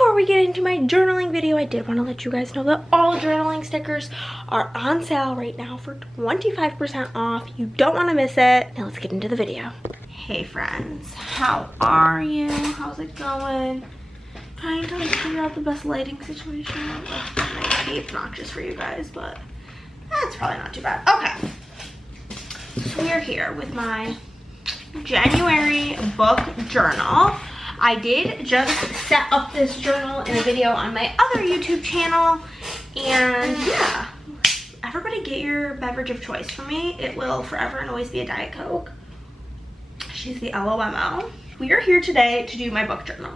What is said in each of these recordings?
before we get into my journaling video, I did want to let you guys know that all journaling stickers are on sale right now for 25% off. You don't want to miss it. Now let's get into the video. Hey friends, how are you? How's it going? Trying to figure out the best lighting situation. That might be obnoxious for you guys, but that's probably not too bad. Okay, so we're here with my January book journal. I did just set up this journal in a video on my other YouTube channel, and yeah, everybody get your beverage of choice from me. It will forever and always be a Diet Coke. She's the LOMO. We are here today to do my book journal.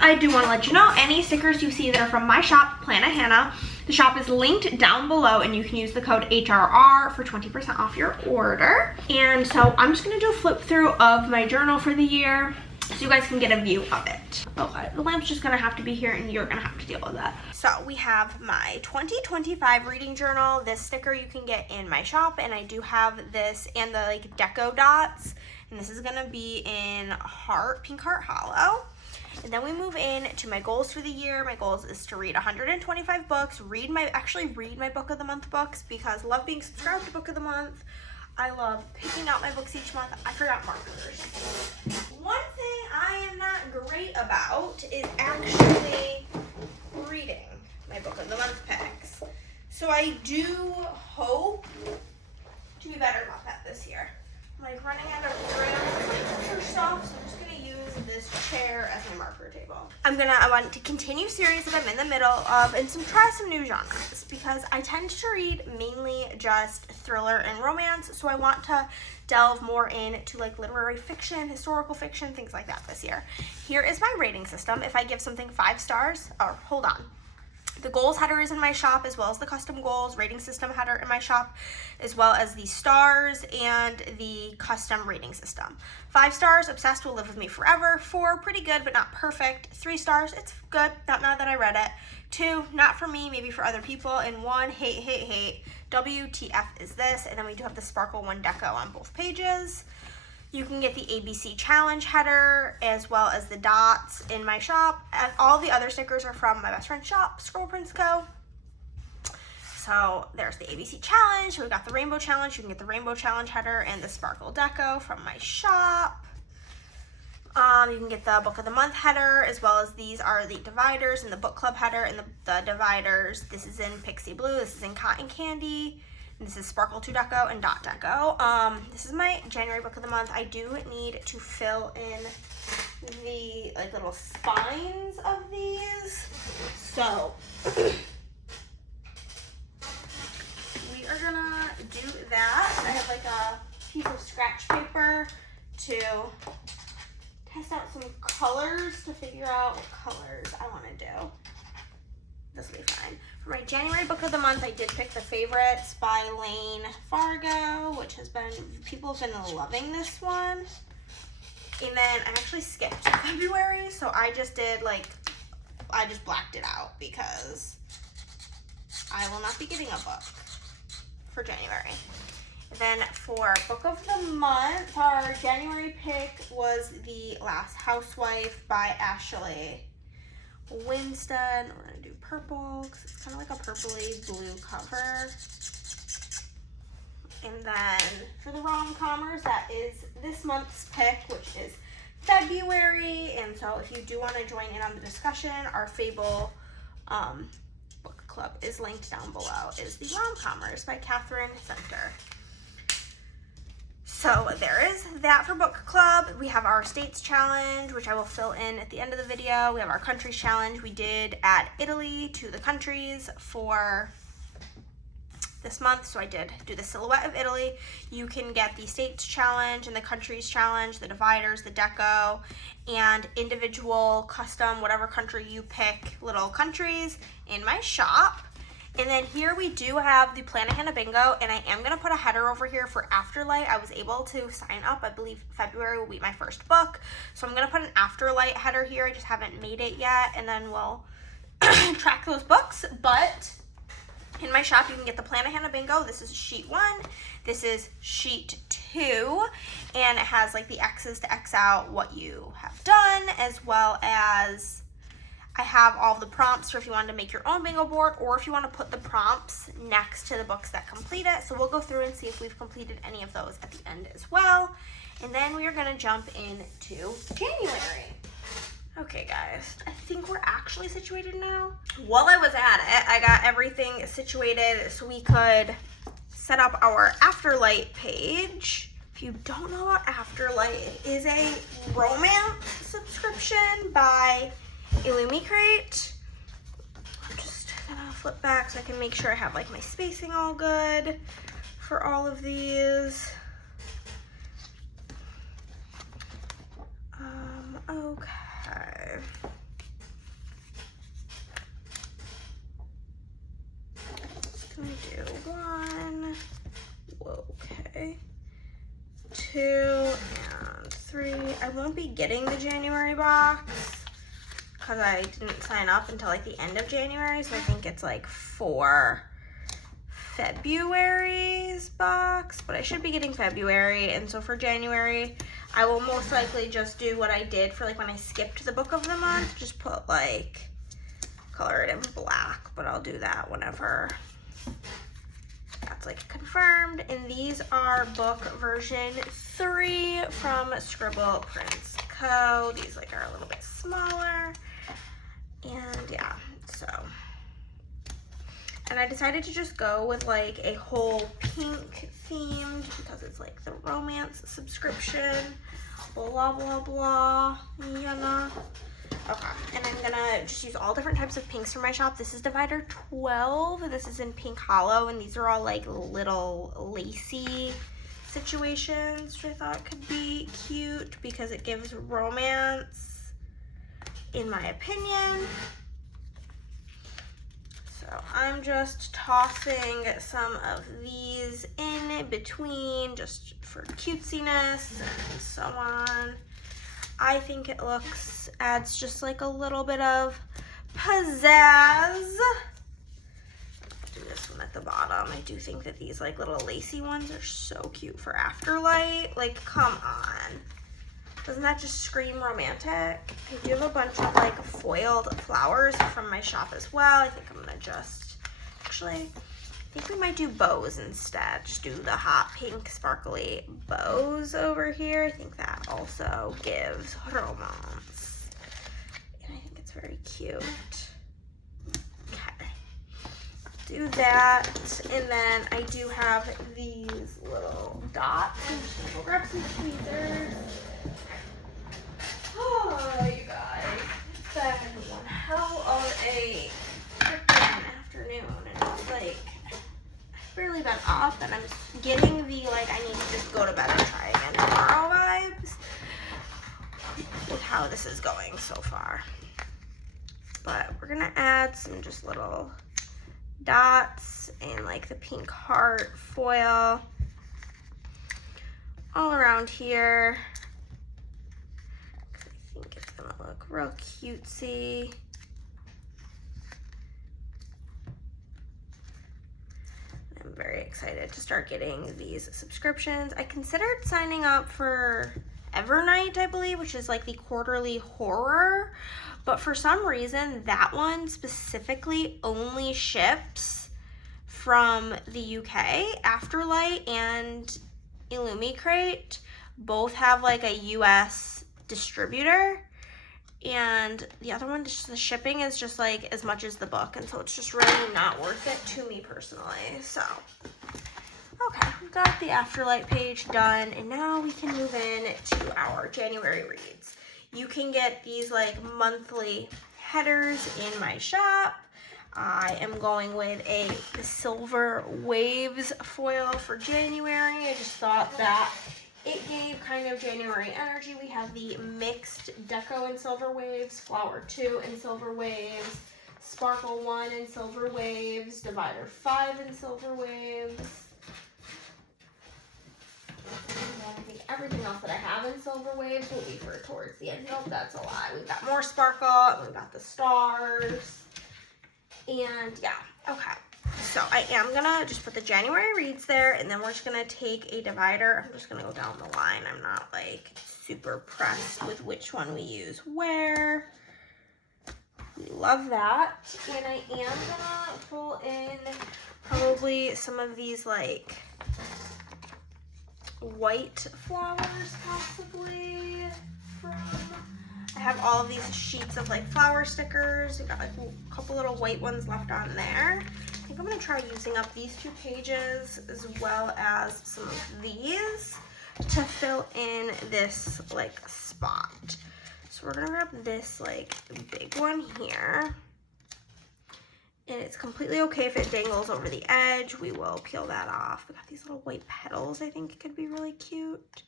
I do want to let you know, any stickers you see that are from my shop, Plana Hannah, the shop is linked down below, and you can use the code HRR for 20% off your order. And so I'm just going to do a flip through of my journal for the year, so you guys can get a view of it. Okay, the lamp's just gonna have to be here and you're gonna have to deal with that. So we have my 2025 reading journal. This sticker you can get in my shop, and I do have this and the like deco dots. And this is gonna be in Pink Heart Hollow. And then we move in to my goals for the year. My goals is to read 125 books, actually read my book of the month books, because I love being subscribed to book of the month. I love picking out my books each month. I forgot markers. One thing I am not great about is actually reading my book of the month picks. So I do hope to be better about that this year. I'm like running out of room for stuff, so I'm just gonna use this chair as my marker table. I want to continue series that I'm in the middle of and try some new genres, because I tend to read mainly just thriller and romance, so I want to delve more into like literary fiction, historical fiction, things like that this year. Here is my rating system. If I give something 5 stars, or hold on. The goals header is in my shop, as well as the custom goals rating system header in my shop, as well as the stars and the custom rating system. 5 stars, obsessed, will live with me forever. 4, pretty good but not perfect. 3 stars, it's good, not now that I read it. 2, not for me, maybe for other people. And 1, hate. WTF is this? And then we do have the Sparkle 1 deco on both pages. You can get the ABC challenge header as well as the dots in my shop. And all the other stickers are from my best friend's shop, Scroll Prints Co. So there's the ABC challenge. We've got the rainbow challenge. You can get the rainbow challenge header and the sparkle deco from my shop. You can get the book of the month header, as well as these are the dividers and the book club header and the dividers. This is in Pixie Blue. This is in Cotton Candy. This is Sparkle 2 deco and Dot deco. This is my January book of the month. I do need to fill in the like little spines of these. So we are gonna do that. I have like a piece of scratch paper to test out some colors, to figure out what colors I want to do. This will be fine. For my January book of the month, I did pick The Favorites by Lane Fargo, which people have been loving this one. And then I actually skipped February, so I just blacked it out, because I will not be getting a book for January. And then for book of the month, our January pick was The Last Housewife by Ashley Winston. We're gonna do purple because it's kind of like a purpley blue cover. And then for the rom-comers, that is this month's pick, which is February. And so if you do want to join in on the discussion, our Fable book club is linked down below, is the Rom-comers by Catherine Center. So there is that for book club. We have our states challenge, which I will fill in at the end of the video. We have our countries challenge. We did add Italy to the countries for this month, so I did do the silhouette of Italy. You can get the states challenge and the countries challenge, the dividers, the deco, and individual custom, whatever country you pick, little countries in my shop. And then here we do have the Plana Hannah Bingo, and I am going to put a header over here for Afterlight. I was able to sign up. I believe February will be my first book. So I'm going to put an Afterlight header here. I just haven't made it yet, and then we'll track those books. But in my shop, you can get the Plana Hannah Bingo. This is sheet 1. This is sheet 2, and it has like the X's to X out what you have done, as well as I have all the prompts for if you wanted to make your own bingo board or if you want to put the prompts next to the books that complete it. So we'll go through and see if we've completed any of those at the end as well. And then we are going to jump into January. Okay guys, I think we're actually situated now. While I was at it, I got everything situated so we could set up our Afterlight page. If you don't know about Afterlight, it is a romance subscription by Illumicrate. I'm just gonna flip back so I can make sure I have like my spacing all good for all of these. Okay. Gonna do 1, okay, 2 and 3. I won't be getting the January box because I didn't sign up until like the end of January, so I think it's like for February's box, but I should be getting February. And so for January, I will most likely just do what I did for like when I skipped the book of the month, just put like, color it in black, but I'll do that whenever that's like confirmed. And these are book version 3 from Scribble Prints Co. These like are a little bit smaller. And yeah, so. And I decided to just go with like a whole pink themed because it's like the romance subscription, blah, blah, blah, you know. Okay, and I'm gonna just use all different types of pinks from my shop. This is divider 12. This is in Pink Hollow, and these are all like little lacy situations, which I thought could be cute because it gives romance, in my opinion. So I'm just tossing some of these in between just for cutesiness and so on. I think it adds just like a little bit of pizzazz. Do this one at the bottom. I do think that these like little lacy ones are so cute for Afterlight. Like, come on. Doesn't that just scream romantic? I do have a bunch of like foiled flowers from my shop as well. I think I'm gonna just, actually, I think we might do bows instead. Just do the hot pink sparkly bows over here. I think that also gives romance. And I think it's very cute. Okay. Do that. And then I do have these little dots. We'll grab some tweezers. Oh, you guys. It's been one hell of a freaking afternoon. And it's like, barely been up, and I'm just getting the like I need to just go to bed and try again tomorrow vibes with how this is going so far. But we're gonna add some just little dots and like the pink heart foil all around here. I think it's gonna look real cutesy. I'm very excited to start getting these subscriptions. I considered signing up for Evernight, I believe, which is like the quarterly horror, but for some reason that one specifically only ships from the UK. Afterlight and Illumicrate both have like a US distributor, and the other one, just the shipping is just like as much as the book, and so it's just really not worth it to me personally. So okay, we've got the Afterlight page done, and now we can move in to our January reads. You can get these like monthly headers in my shop. I am going with a Silver Waves foil for January. I just thought that it gave kind of January energy. We have the mixed Deco in Silver Waves, Flower 2 in Silver Waves, Sparkle 1 in Silver Waves, Divider 5 in Silver Waves. And I think everything else that I have in Silver Waves will be for towards the end. Nope, that's a lie. We've got more Sparkle, and we've got the stars. And yeah, okay. So I am gonna just put the January reads there, and then we're just gonna take a divider. I'm just gonna go down the line. I'm not like super pressed with which one we use where. We love that. And I am gonna pull in probably some of these like white flowers possibly from, I have all of these sheets of like flower stickers. We've got like a couple little white ones left on there. I think I'm gonna try using up these 2 pages as well as some of these to fill in this like spot. So we're gonna grab this like big one here. And it's completely okay if it dangles over the edge. We will peel that off. We got these little white petals I think could be really cute.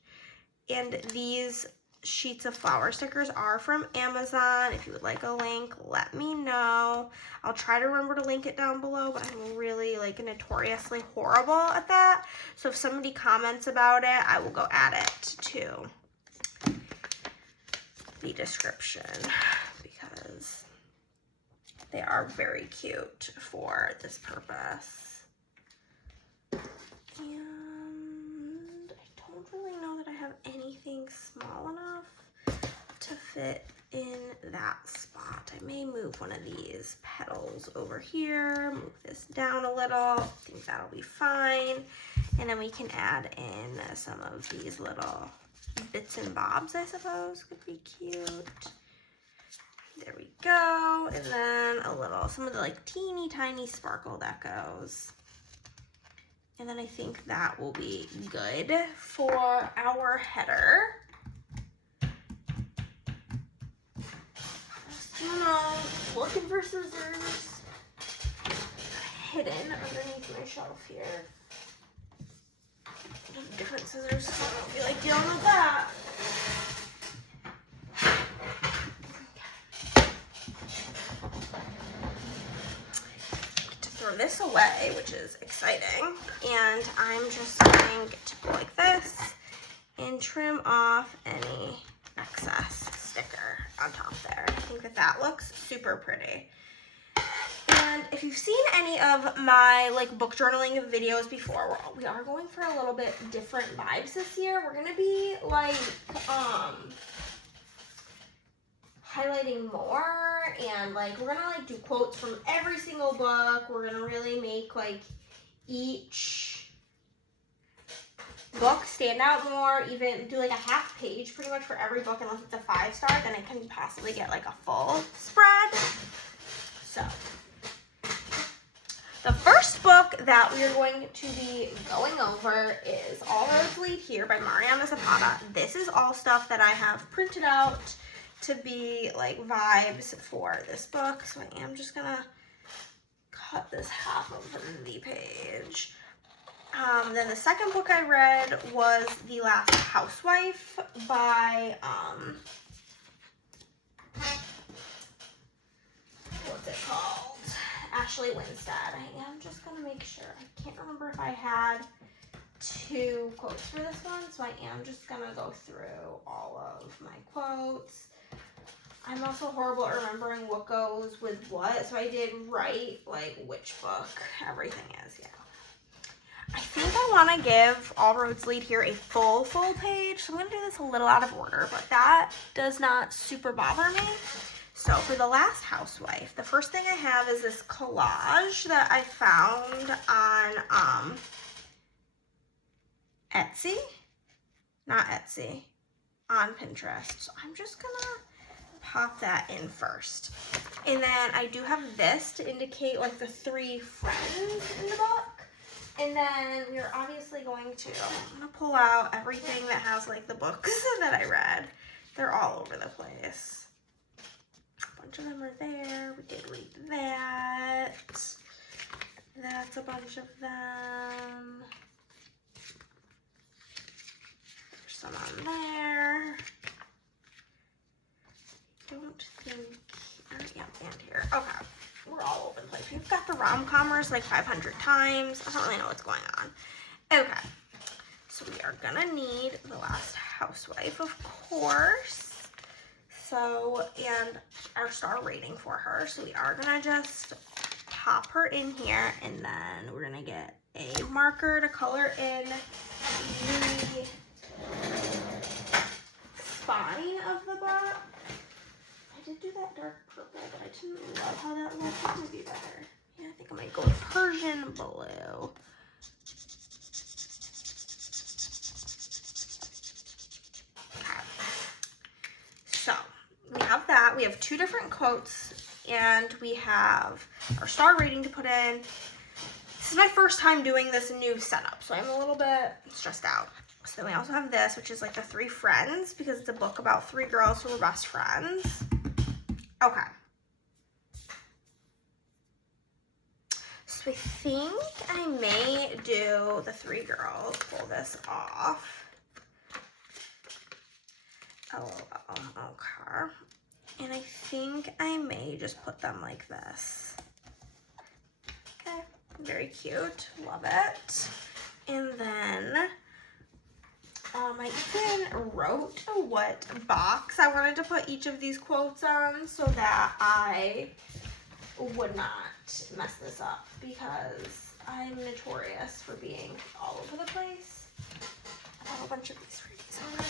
And these sheets of flower stickers are from Amazon. If you would like a link, let me know. I'll try to remember to link it down below, but I'm really like notoriously horrible at that. So if somebody comments about it, I will go add it to the description because they are very cute for this purpose. And I don't really know that I have anything small enough to fit in that spot. I may move one of these petals over here, move this down a little. I think that'll be fine. And then we can add in some of these little bits and bobs, I suppose, could be cute. There we go. And then some of the like teeny tiny sparkle decos. And then I think that will be good for our header. Looking for scissors hidden underneath my shelf here. Different scissors, so I don't feel like dealing with that. Throw this away, which is exciting, and I'm just going to go like this and trim off any excess sticker on top there. I think that that looks super pretty. And if you've seen any of my like book journaling videos before, we are going for a little bit different vibes this year. We're gonna be like highlighting more, and like we're gonna like do quotes from every single book. We're gonna really make like each book stand out more, even do like a half page pretty much for every book, unless it's a 5-star, then it can possibly get like a full spread. So the first book that we are going to be going over is All Roads Lead Here by Mariana Zapata. This is all stuff that I have printed out to be like vibes for this book. So I am just gonna cut this half of the page. Then the second book I read was The Last Housewife by, what's it called? Ashley Winstead. I am just gonna make sure. I can't remember if I had 2 quotes for this one, so I am just gonna go through all of my quotes. I'm also horrible at remembering what goes with what, so I did write like which book everything is. Yeah. I think I want to give All Roads Lead Here a full page, so I'm going to do this a little out of order, but that does not super bother me. So for The Last Housewife, the first thing I have is this collage that I found on Etsy, not Etsy, on Pinterest. So I'm just going to pop that in first. And then I do have this to indicate like the 3 friends in the book. And then we're obviously going to, I'm going to pull out everything that has like the books that I read. They're all over the place. A bunch of them are there. We did read that. That's a bunch of them. There's some on there. I don't think, yeah, and here. Okay. We're all over the place. We've got the rom-commers like 500 times. I don't really know what's going on. Okay. So we are gonna need The Last Housewife, of course. So, and our star rating for her. So we are gonna just pop her in here, and then we're gonna get a marker to color in the spine of the book. I did do that dark purple, but I didn't love how that looked. It's gonna be better. Yeah, I think I might go with Persian blue. Okay. So we have that. We have 2 different quotes, and we have our star rating to put in. This is my first time doing this new setup, so I'm a little bit stressed out. So we also have this, which is like the 3 friends, because it's a book about 3 girls who were best friends. Okay. So I think I may do the 3 girls, pull this off. Oh, okay. And I think I may just put them like this. Okay, very cute, love it. And then I even wrote what box I wanted to put each of these quotes on so that I would not mess this up, because I'm notorious for being all over the place. I have a bunch of these freebies on it.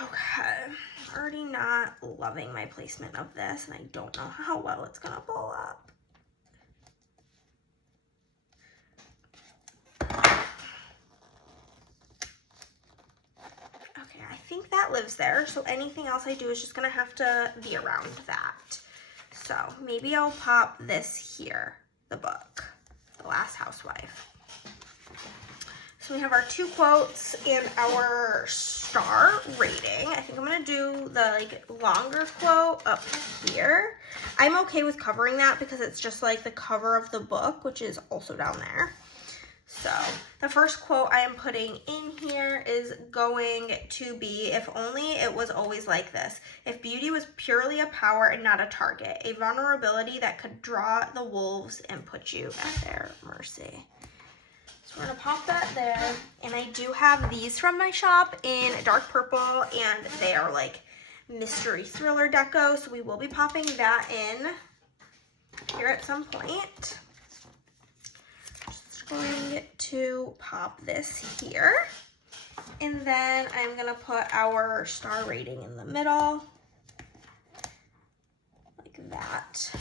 Okay, already not loving my placement of this, and I don't know how well it's gonna pull up. Okay, I think that lives there, so anything else I do is just gonna have to be around that. So maybe I'll pop this here, the book, The Last Housewife. So we have our 2 quotes and our star rating. I think I'm gonna do the longer quote up here. I'm okay with covering that because it's just like the cover of the book, which is also down there. So the first quote I am putting in here is going to be, if only it was always like this. If beauty was purely a power and not a target, a vulnerability that could draw the wolves and put you at their mercy. So we're gonna pop that there. And I do have these from my shop in dark purple, and they are like mystery thriller deco. So we will be popping that in here at some point. Going to pop this here, and then I'm gonna put our star rating in the middle like that.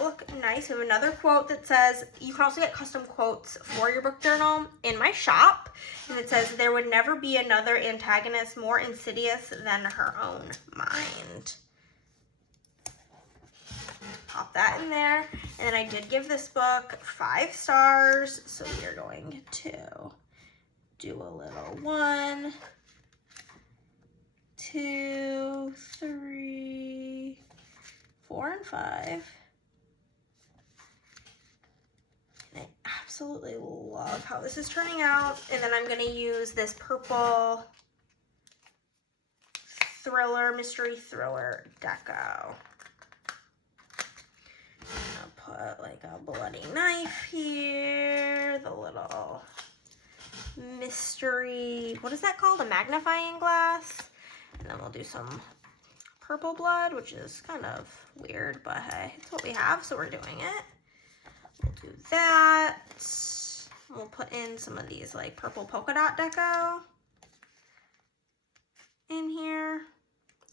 Look nice. We have another quote that says, you can also get custom quotes for your book journal in my shop, and it says, there would never be another antagonist more insidious than her own mind. Pop that in there. And then I did give this book 5 stars, so we are going to do a little 1, 2, 3, 4, and 5. And I absolutely love how this is turning out. And then I'm going to use this purple thriller, mystery thriller deco. Put like a bloody knife here, the little mystery, what is that called? A magnifying glass. And then we'll do some purple blood, which is kind of weird, but hey, it's what we have, so we're doing it. We'll do that. We'll put in some of these like purple polka dot deco in here.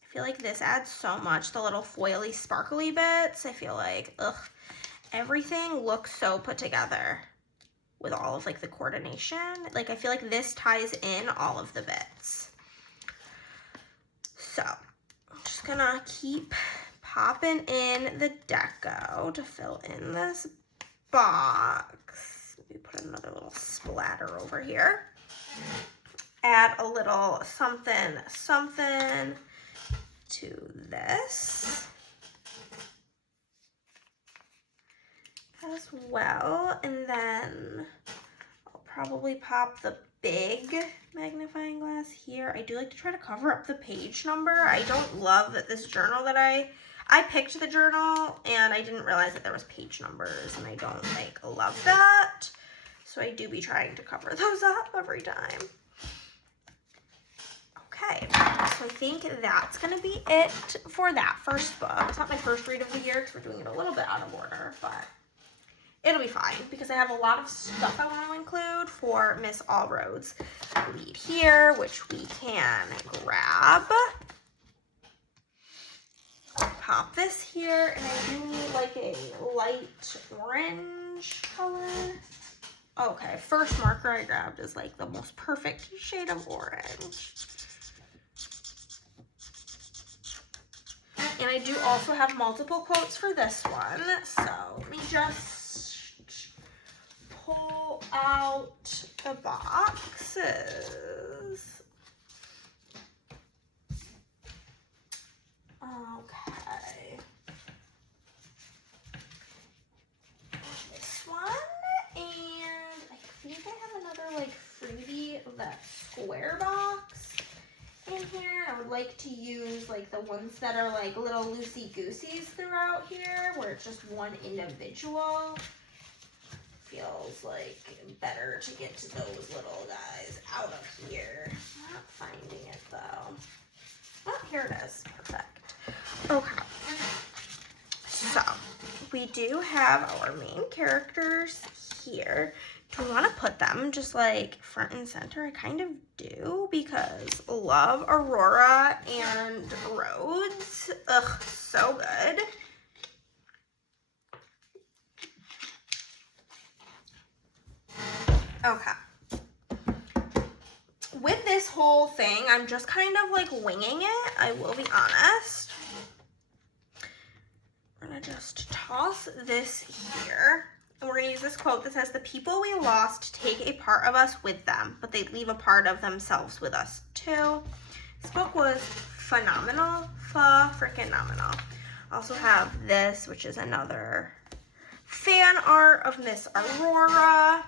I feel like this adds so much, the little foily sparkly bits. I feel like, ugh, everything looks so put together with all of like the coordination. Like I feel like this ties in all of the bits. So I'm just gonna keep popping in the deco to fill in this box. Maybe put another little splatter over here. Add a little something, something to this as well, and then I'll probably pop the big magnifying glass here. I do like to try to cover up the page number. I don't love that this journal that I picked the journal and I didn't realize that there was page numbers, and I don't like love that, so I do be trying to cover those up every time. Okay, so I think that's gonna be it for that first book. It's not my first read of the year because we're doing it a little bit out of order, but it'll be fine because I have a lot of stuff I want to include for Miss Allroad's lead here, which we can grab. pop this here, and I do need like a light orange color. Okay, first marker I grabbed is like the most perfect shade of orange. And I do also have multiple quotes for this one, so let me just pull out the boxes. Okay. This one, and I think I have another like freebie, that square box in here. I would like to use like the ones that are like little loosey-gooseys throughout here, where it's just one individual. Feels like better to get to those little guys out of here. I'm not finding it though. Oh, here it is. Perfect. Okay. So we do have our main characters here. Do we want to put them just like front and center? I kind of do, because love Aurora and Rhodes. Ugh, so good. Okay. With this whole thing, I'm just kind of like winging it, I will be honest. We're gonna just toss this here. And we're gonna use this quote that says, "The people we lost take a part of us with them, but they leave a part of themselves with us too." This book was phenomenal, freaking-nominal. I also have this, which is another fan art of Miss Aurora.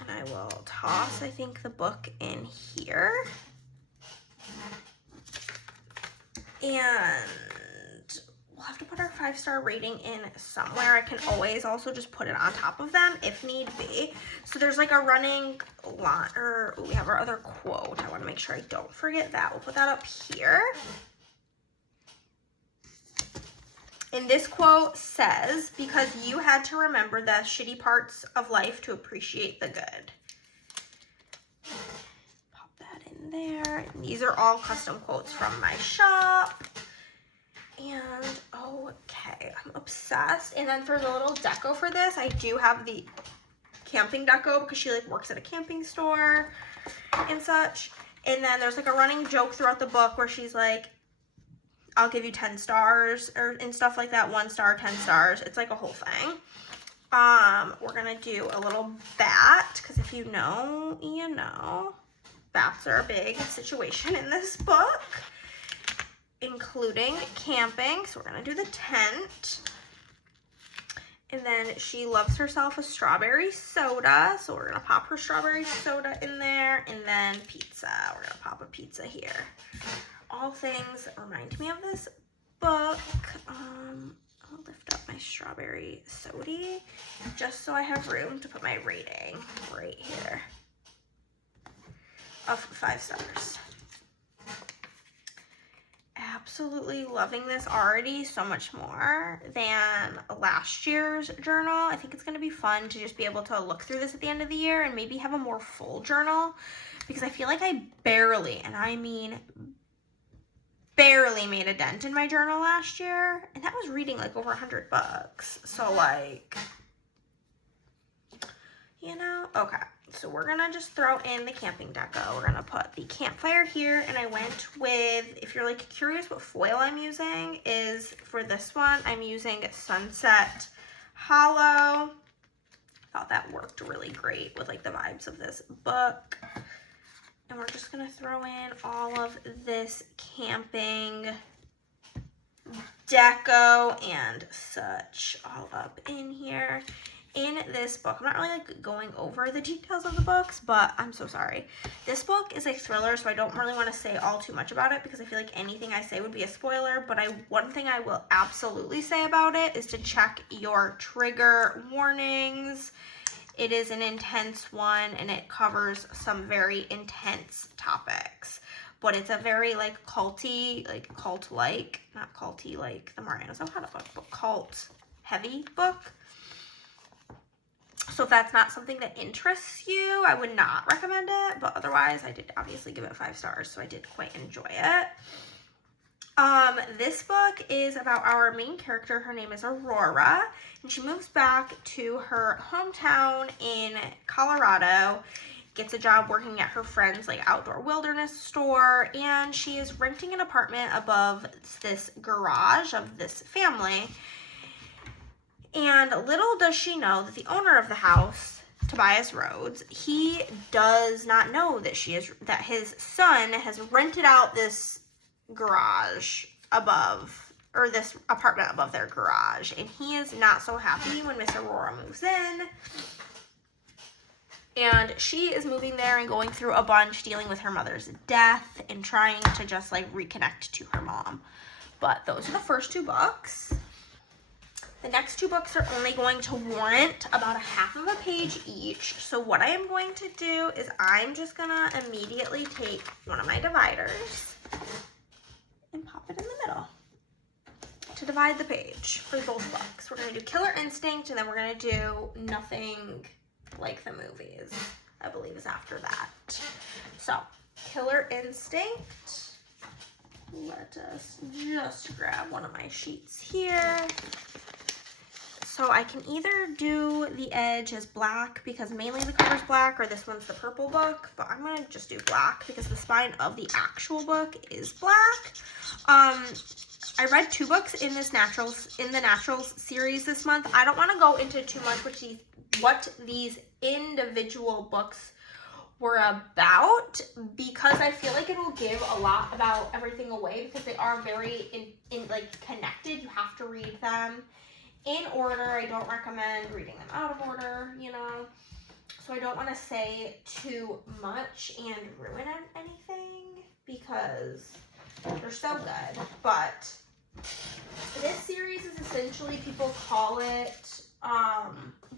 And I will toss, I think, the book in here. And we'll have to put our 5-star rating in somewhere. I can always also just put it on top of them if need be. So there's like a running line, or we have our other quote. I want to make sure I don't forget that. We'll put that up here. And this quote says, "Because you had to remember the shitty parts of life to appreciate the good." Pop that in there. And these are all custom quotes from my shop. And okay, I'm obsessed. And then for the little deco for this, I do have the camping deco, because she like works at a camping store and such. And then there's like a running joke throughout the book where she's like, "I'll give you 10 stars," and stuff like that. 1 star, 10 stars. It's like a whole thing. We're gonna do a little bat, because if you know, you know. Bats are a big situation in this book, including camping. So we're gonna do the tent. And then she loves herself a strawberry soda, so we're gonna pop her strawberry soda in there. And then pizza, we're gonna pop a pizza here. All things that remind me of this book. I'll lift up my strawberry soda just so I have room to put my rating right here of 5 stars. Absolutely loving this already, so much more than last year's journal. I think it's going to be fun to just be able to look through this at the end of the year and maybe have a more full journal, because I feel like I barely, and I mean barely, made a dent in my journal last year, and that was reading like over 100 books. So like, you know. Okay, so we're gonna just throw in the camping deco. We're gonna put the campfire here, and I went with, if you're like curious what foil I'm using, is for this one I'm using Sunset Hollow. Thought that worked really great with like the vibes of this book. And we're just gonna throw in all of this camping deco and such all up in here. In this book, I'm not really like going over the details of the books, but I'm so sorry. This book is a thriller, so I don't really want to say all too much about it, because I feel like anything I say would be a spoiler. But one thing I will absolutely say about it is to check your trigger warnings. It is an intense one, and it covers some very intense topics. But it's a very like culty, like cult-like, not culty like the Mariana Zapata book, but cult-heavy book. So if that's not something that interests you, I would not recommend it. But otherwise, I did obviously give it 5 stars, so I did quite enjoy it. This book is about our main character. Her name is Aurora, and she moves back to her hometown in Colorado, gets a job working at her friend's like outdoor wilderness store, and she is renting an apartment above this garage of this family. And little does she know that the owner of the house, Tobias Rhodes, he does not know that his son has rented out this garage above, or this apartment above their garage, and he is not so happy when Miss Aurora moves in. And she is moving there and going through a bunch, dealing with her mother's death and trying to just like reconnect to her mom. But those are the first 2 books. The next 2 books are only going to warrant about a half of a page each. So what I am going to do is I'm just gonna immediately take one of my dividers and pop it in the middle to divide the page for both books. We're gonna do Killer Instinct, and then we're gonna do Nothing Like the Movies, I believe is after that. So, Killer Instinct. Let us just grab one of my sheets here. So I can either do the edge as black because mainly the cover's black, or this one's the purple book, but I'm gonna just do black because the spine of the actual book is black. I read 2 books in the Naturals series this month. I don't want to go into too much what these individual books were about, because I feel like it will give a lot about everything away, because they are very like connected. You have to read them in order. I don't recommend reading them out of order, you know. So I don't want to say too much and ruin anything because they're so good. But this series is essentially, people call it,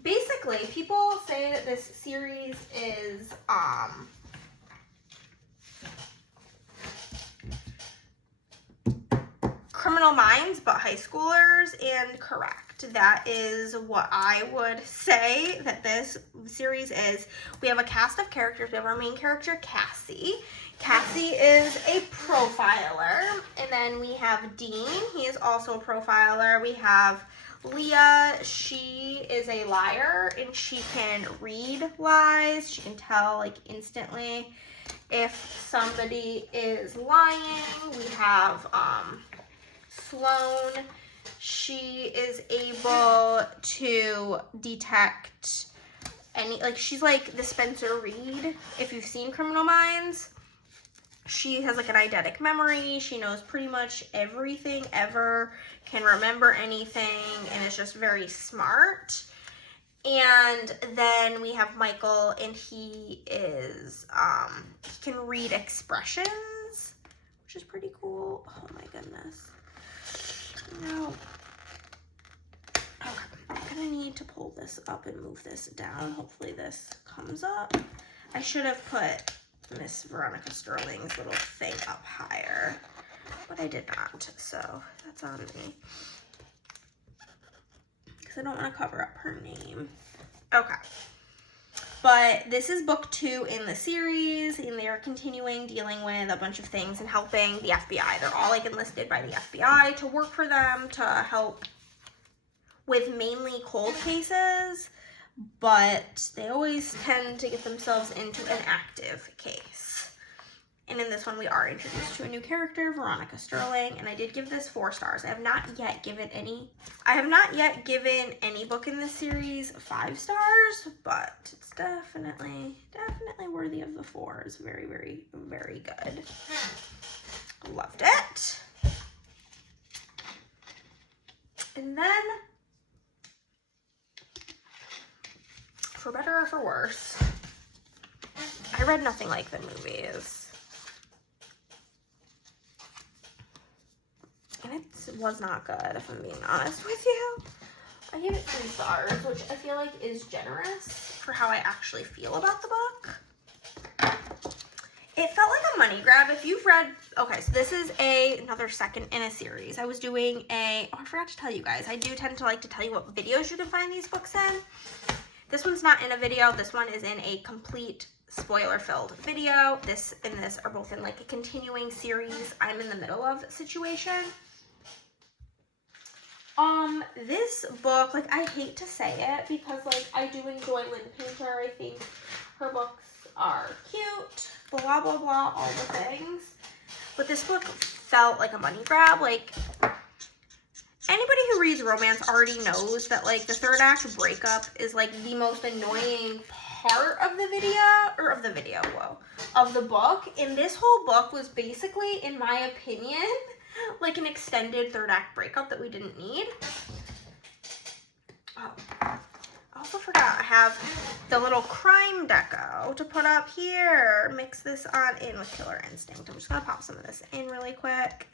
basically people say that this series is, Criminal Minds, but high schoolers, and correct. That is what I would say that this series is. We have a cast of characters. We have our main character, Cassie. Cassie is a profiler, and then we have Dean. He is also a profiler. We have Leah. She is a liar, and she can read lies. She can tell like instantly if somebody is lying. We have Sloane. She is able to detect any, like, she's like the Spencer Reed, if you've seen Criminal Minds. She has like an eidetic memory. She knows pretty much everything ever, can remember anything, and is just very smart. And then we have Michael, and he is, he can read expressions, which is pretty cool. Oh my goodness. No. Okay, I'm gonna need to pull this up and move this down. Hopefully this comes up. I should have put Miss Veronica Sterling's little thing up higher, but I did not, so that's on me. Because I don't want to cover up her name. Okay. But this is book 2 in the series, and they are continuing dealing with a bunch of things and helping the FBI. They're all like enlisted by the FBI to work for them, to help with mainly cold cases, but they always tend to get themselves into an active case. And in this one, we are introduced to a new character, Veronica Sterling, and I did give this 4 stars. I have not yet given any book in this series 5 stars, but it's definitely worthy of the 4s. Very, very, very good. Loved it. And then, for better or for worse, I read Nothing Like the Movies. And it was not good, if I'm being honest with you. I gave it 3 stars, which I feel like is generous for how I actually feel about the book. It felt like a money grab. If you've read, okay, so this is another second in a series. I was doing I forgot to tell you guys, I do tend to like to tell you what videos you can find these books in. This one's not in a video. This one is in a complete spoiler-filled video. This and this are both in like a continuing series I'm in the middle of situation. This book, like, I hate to say it because, like, I do enjoy Lynn Painter. I think her books are cute, blah, blah, blah, all the things. But this book felt like a money grab. Like, anybody who reads romance already knows that, like, the third act breakup is, like, the most annoying part of the of the book. And this whole book was basically, in my opinion, like an extended third act breakup that we didn't need. Oh, I also forgot I have the little crime deco to put up here. Mix this on in with Killer Instinct. I'm just gonna pop some of this in really quick.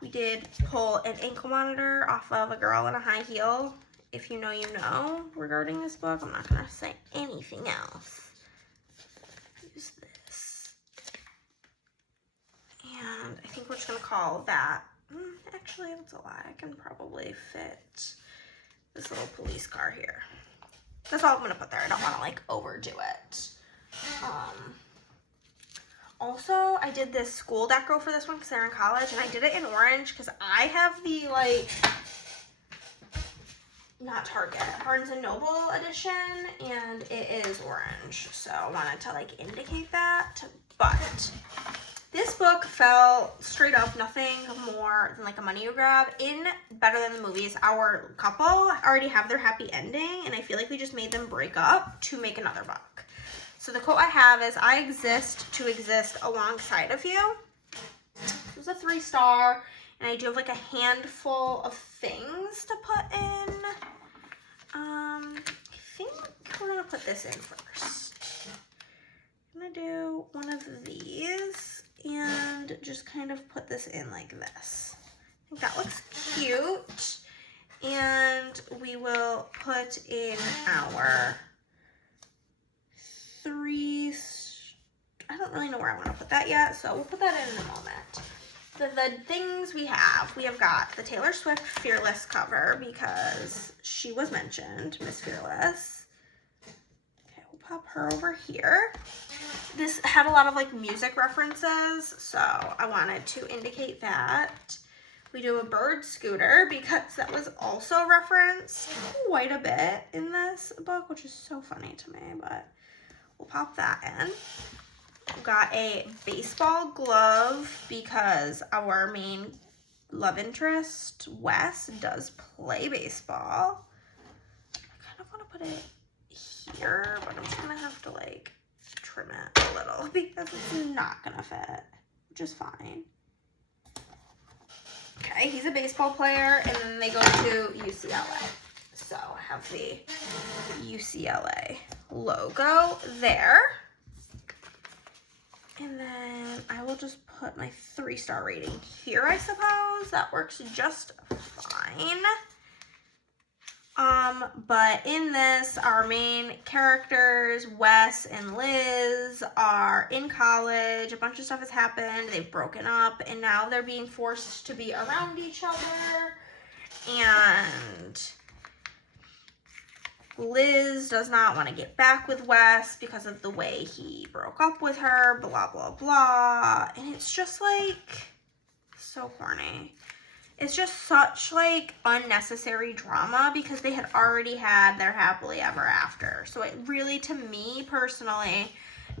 We did pull an ankle monitor off of A Girl in a High Heel. If you know, you know regarding this book. I'm not gonna say anything else. Use this. And I think we're just gonna call that, actually that's a lie, I can probably fit this little police car here. That's all I'm gonna put there. I don't wanna like overdo it. Also, I did this school deco for this one because they're in college, and I did it in orange because I have the like, not Target, Barnes & Noble edition, and it is orange. So I wanted to like indicate that, but this book felt straight up nothing more than like a money grab. In Better Than the Movies, our couple already have their happy ending, and I feel like we just made them break up to make another book. So the quote I have is, "I exist to exist alongside of you." This was a 3-star, and I do have like a handful of things to put in. I think we're gonna put this in first. I'm gonna do one of these and just kind of put this in like this. I think that looks cute. And we will put in our 3, I don't really know where I want to put that yet, so we'll put that in a moment. The things we have got the Taylor Swift Fearless cover because she was mentioned, Miss Fearless. Okay, we'll pop her over here. This had a lot of like music references, so I wanted to indicate that. We do a bird scooter because that was also referenced quite a bit in this book, which is so funny to me, but we'll pop that in. We've got a baseball glove because our main love interest, Wes, does play baseball. I kind of want to put it here, but I'm just going to have to like trim it a little because it's not going to fit, which is fine. Okay, he's a baseball player, and then they go to UCLA. So I have the UCLA logo there. And then I will just put my 3-star rating here, I suppose. That works just fine. But in this, our main characters, Wes and Liz, are in college. A bunch of stuff has happened. They've broken up, and now they're being forced to be around each other. And Liz does not want to get back with Wes because of the way he broke up with her, blah, blah, blah. And it's just like so corny. It's just such like unnecessary drama because they had already had their happily ever after. So it really, to me personally,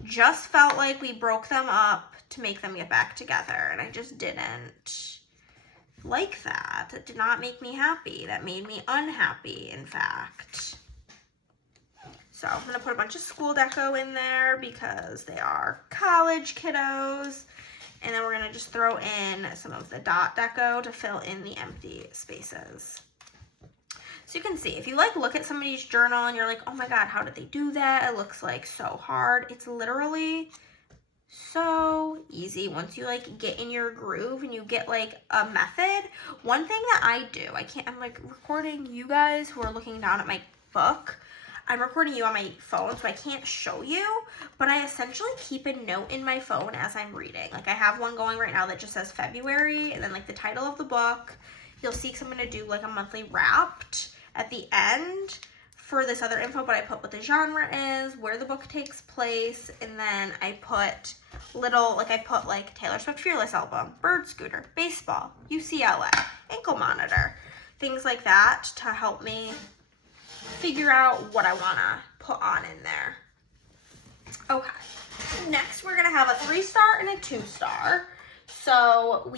just felt like we broke them up to make them get back together. And I just didn't like that. It did not make me happy. That made me unhappy, in fact. So I'm going to put a bunch of school deco in there because they are college kiddos. And then we're going to just throw in some of the dot deco to fill in the empty spaces. So you can see, if you like look at somebody's journal and you're like, oh my God, how did they do that? It looks like so hard. It's literally so easy once you like get in your groove and you get like a method. One thing that I do, I'm like recording you guys who are looking down at my book. I'm recording you on my phone, so I can't show you, but I essentially keep a note in my phone as I'm reading. Like I have one going right now that just says February, and then like the title of the book. You'll see, because I'm going to do like a monthly wrapped at the end for this other info, but I put what the genre is, where the book takes place, and then I put little, like I put like Taylor Swift Fearless album, bird scooter, baseball, UCLA, ankle monitor, things like that to help me figure out what I want to put on in there. Okay, next we're going to have a 3-star and a 2-star. So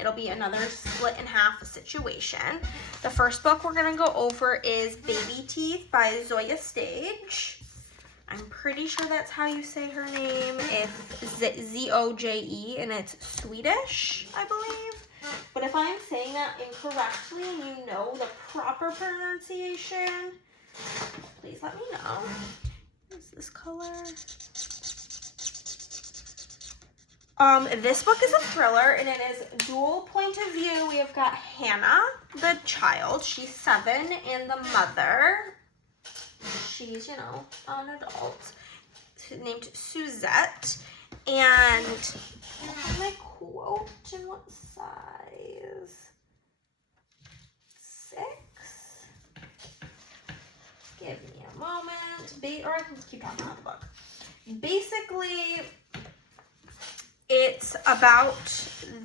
it'll be another split in half situation. The first book we're going to go over is Baby Teeth by Zoya Stage. I'm pretty sure that's how you say her name. It's Z-O-J-E, and it's Swedish, I believe. But if I'm saying that incorrectly and you know the proper pronunciation, please let me know. What's this color? This book is a thriller, and it is dual point of view. We have got Hannah, the child. She's 7, and the mother. She's, you know, an adult. Named Suzette. And what's my quote and what size? 6? Give me a moment. Or I can keep talking about the book. Basically, it's about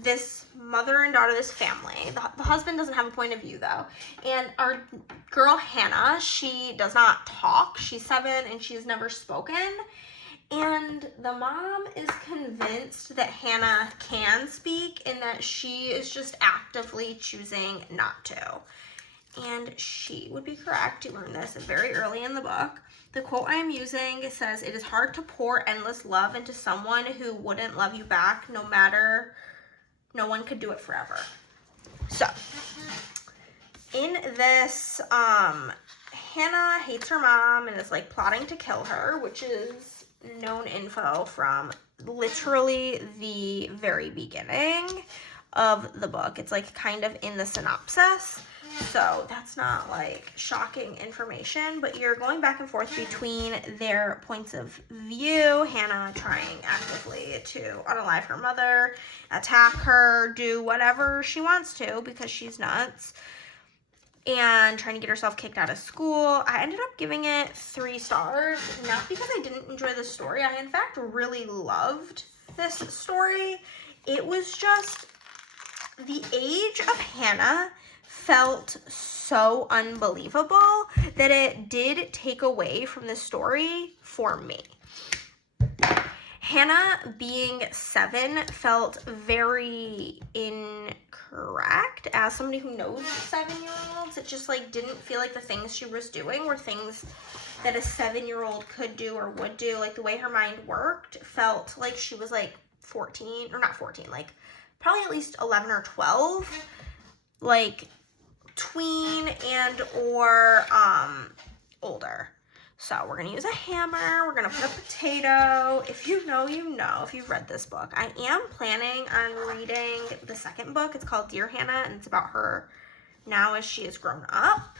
this mother and daughter, this family. The husband doesn't have a point of view, though. And our girl, Hannah, she does not talk. She's 7, and she's never spoken. And the mom is convinced that Hannah can speak and that she is just actively choosing not to. And she would be correct. You learn this very early in the book. The quote I am using says, "It is hard to pour endless love into someone who wouldn't love you back, no one could do it forever." So, in this, Hannah hates her mom and is like plotting to kill her, which is known info from literally the very beginning of the book. It's like kind of in the synopsis. So that's not like shocking information, but you're going back and forth between their points of view. Hannah trying actively to unalive her mother, attack her, do whatever she wants to because she's nuts, and trying to get herself kicked out of school. I ended up giving it 3 stars, not because I didn't enjoy the story. I, in fact, really loved this story. It was just the age of Hannah felt so unbelievable that it did take away from the story for me. Hannah being 7 felt very incorrect. As somebody who knows 7-year-olds, it just like didn't feel like the things she was doing were things that a 7-year-old could do or would do. Like the way her mind worked felt like she was like 14, or not 14, like probably at least 11 or 12, like tween and or older. So we're gonna use a hammer, we're gonna put a potato. If you know, you know, if you've read this book. I am planning on reading the second book. It's called Dear Hannah, and it's about her now as she has grown up,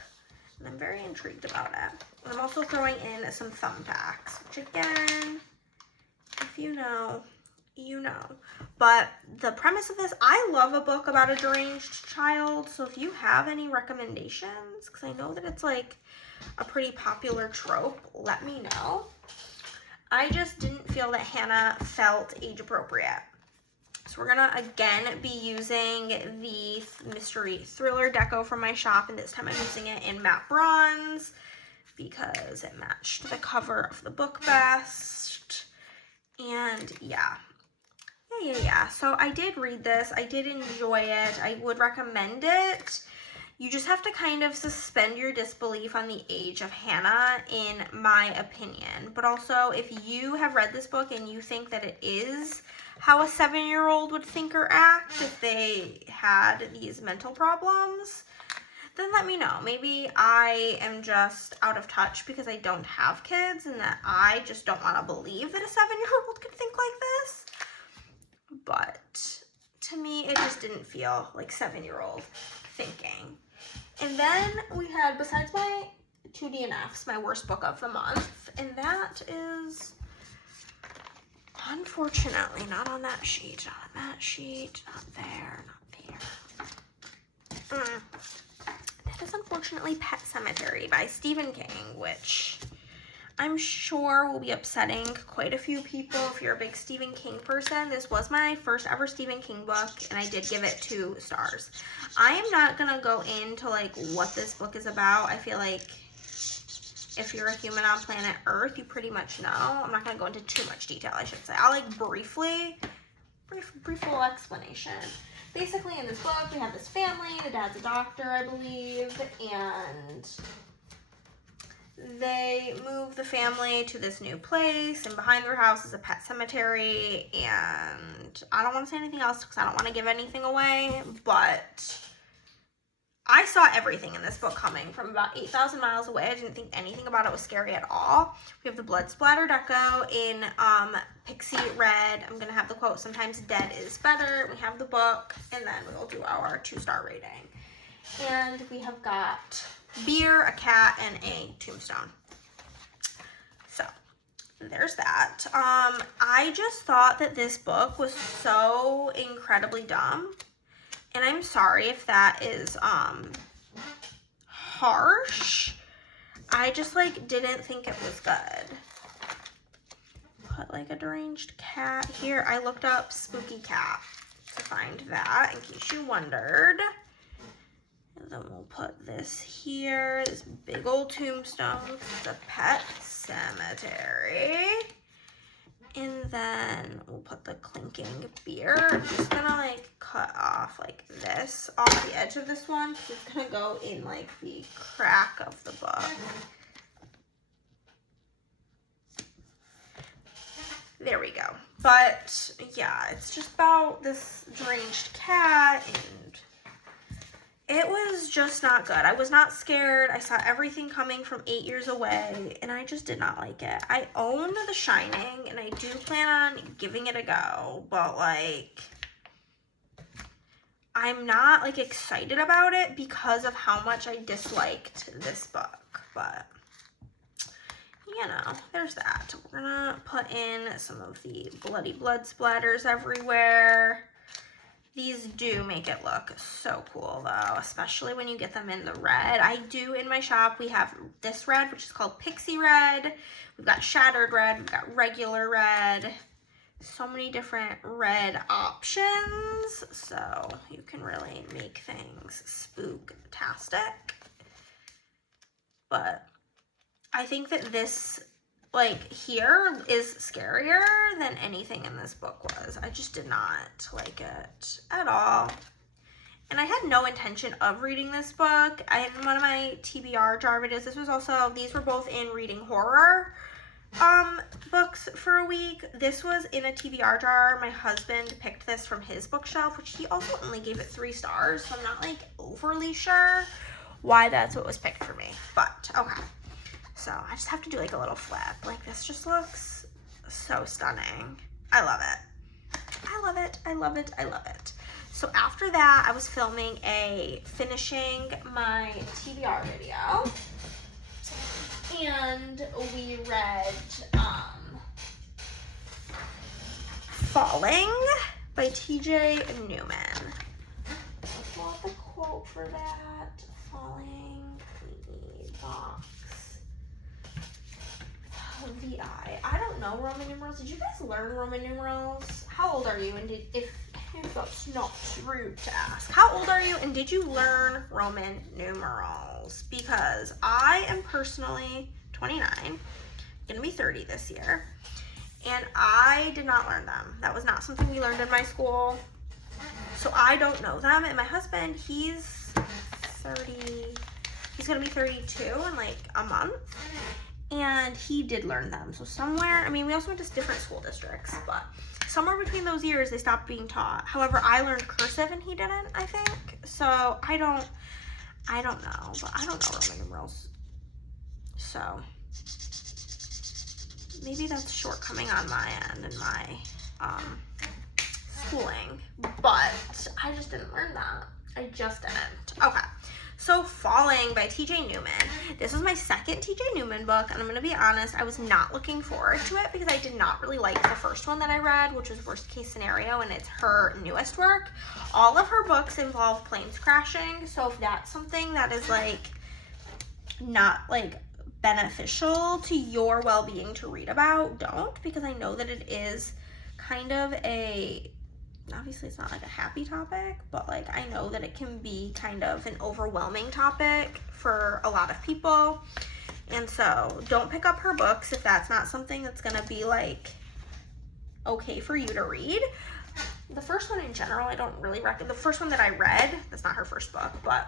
and I'm very intrigued about it. And I'm also throwing in some thumbtacks, which again, if you know, you know. But the premise of this, I love a book about a deranged child, so if you have any recommendations, because I know that it's like a pretty popular trope, let me know. I just didn't feel that Hannah felt age appropriate. So we're gonna again be using the mystery thriller deco from my shop, and this time I'm using it in matte bronze because it matched the cover of the book best. And yeah. So I did read this. I did enjoy it. I would recommend it. You just have to kind of suspend your disbelief on the age of Hannah, in my opinion. But also, if you have read this book and you think that it is how a 7-year-old would think or act if they had these mental problems, then let me know. Maybe I am just out of touch because I don't have kids, and that I just don't want to believe that a 7-year-old could think like this. But to me, it just didn't feel like 7-year-old thinking. And then we had, besides my 2 DNFs, my worst book of the month, and that is unfortunately not on that sheet, not on that sheet, not there, not there. That is unfortunate. unfortunately, Pet Sematary by Stephen King, which I'm sure will be upsetting quite a few people if you're a big Stephen King person. This was my first ever Stephen King book, and I did give it 2 stars. I am not gonna go into like what this book is about. I feel like if you're a human on planet Earth, you pretty much know. I'm not gonna go into too much detail, I should say. I'll like brief little explanation. Basically, in this book, we have this family. The dad's a doctor, I believe, and they move the family to this new place, and behind their house is a pet cemetery, and I don't want to say anything else because I don't want to give anything away, but I saw everything in this book coming from about 8,000 miles away. I didn't think anything about it was scary at all. We have the blood splatter deco in Pixie Red. I'm going to have the quote, "Sometimes dead is better." We have the book, and then we'll do our 2-star rating. And we have got beer, a cat, and a tombstone. So there's that. I just thought that this book was so incredibly dumb, and I'm sorry if that is harsh. I just like didn't think it was good. Put like a deranged cat here. I looked up spooky cat to find that in case you wondered. And then we'll put this here, this big old tombstone. It's a pet cemetery. And then we'll put the clinking beer. I'm just gonna like cut off like this off the edge of this one, because it's gonna go in like the crack of the book. There we go. But yeah, it's just about this deranged cat, and it was just not good. I was not scared. I saw everything coming from 8 years away, and I just did not like it. I own The Shining, and I do plan on giving it a go, but like, I'm not like excited about it because of how much I disliked this book. But you know, there's that. We're gonna put in some of the bloody blood splatters everywhere. These do make it look so cool though, especially when you get them in the red. I do, in my shop, we have this red, which is called Pixie Red. We've got Shattered Red, we've got regular red. So many different red options, so you can really make things spook-tastic. But I think that this, like, here is scarier than anything in this book was. I just did not like it at all. And I had no intention of reading this book. I had one of my TBR jar videos. This was also, these were both in reading horror books for a week. This was in a TBR jar. My husband picked this from his bookshelf, which he also only gave it 3 stars. So I'm not like overly sure why that's what was picked for me. But okay. So I just have to do like a little flip. Like, this just looks so stunning. I love it. I love it. I love it. I love it. So after that, I was filming finishing my TBR video. And we read Falling by TJ Newman. I want the quote for that. Falling, the box. VI. I don't know Roman numerals. Did you guys learn Roman numerals? How old are you? And if that's not rude to ask, how old are you? And did you learn Roman numerals? Because I am personally 29, gonna be 30 this year, and I did not learn them. That was not something we learned in my school, so I don't know them. And my husband, he's 30. He's gonna be 32 in like a month. And he did learn them. So somewhere, I mean, we also went to different school districts, but somewhere between those years, they stopped being taught. However, I learned cursive and he didn't, I think. So I don't know, but I don't know Roman numerals. So maybe that's a shortcoming on my end in my schooling, but I just didn't learn that. I just didn't. Okay. So Falling by TJ Newman. This was my second TJ Newman book, and I'm gonna be honest, I was not looking forward to it because I did not really like the first one that I read, which was Worst Case Scenario, and it's her newest work. All of her books involve planes crashing, so if that's something that is like not like beneficial to your well-being to read about, don't, because I know that it is kind of a, obviously it's not like a happy topic, but like I know that it can be kind of an overwhelming topic for a lot of people. And so don't pick up her books if that's not something that's gonna be like okay for you to read. The first one in general, I don't really recommend. The first one that I read, that's not her first book, but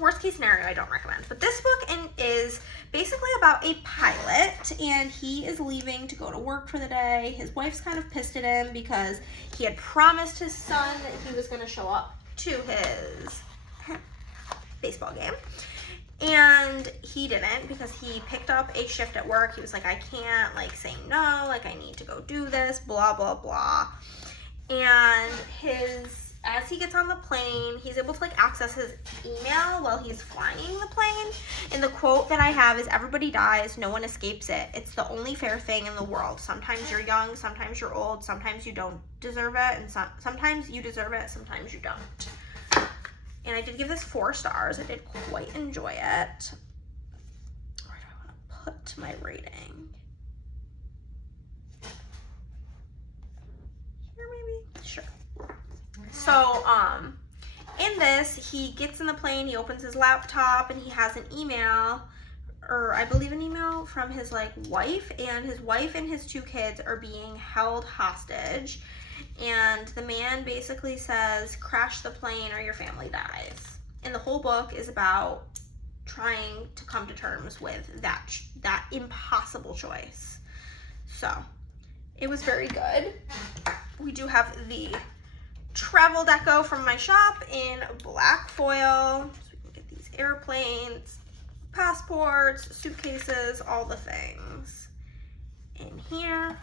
worst case scenario, I don't recommend. But this book is basically about a pilot, and he is leaving to go to work for the day. His wife's kind of pissed at him because he had promised his son that he was going to show up to his baseball game. And he didn't, because he picked up a shift at work. He was like, I can't like say no, like I need to go do this, blah, blah, blah. And as he gets on the plane, he's able to like access his email while he's flying the plane. And the quote that I have is, everybody dies, no one escapes it. It's the only fair thing in the world. Sometimes you're young, sometimes you're old, sometimes you don't deserve it, and sometimes you deserve it, sometimes you don't. And I did give this 4 stars. I did quite enjoy it. Where do I want to put my rating? Here maybe? Sure. So, in this, he gets in the plane, he opens his laptop, and he has an email, or I believe an email from his like wife, and his wife and his 2 kids are being held hostage. And the man basically says, crash the plane or your family dies. And the whole book is about trying to come to terms with that impossible choice. So, it was very good. We do have the travel deco from my shop in black foil. So we can get these airplanes, passports, suitcases, all the things in here.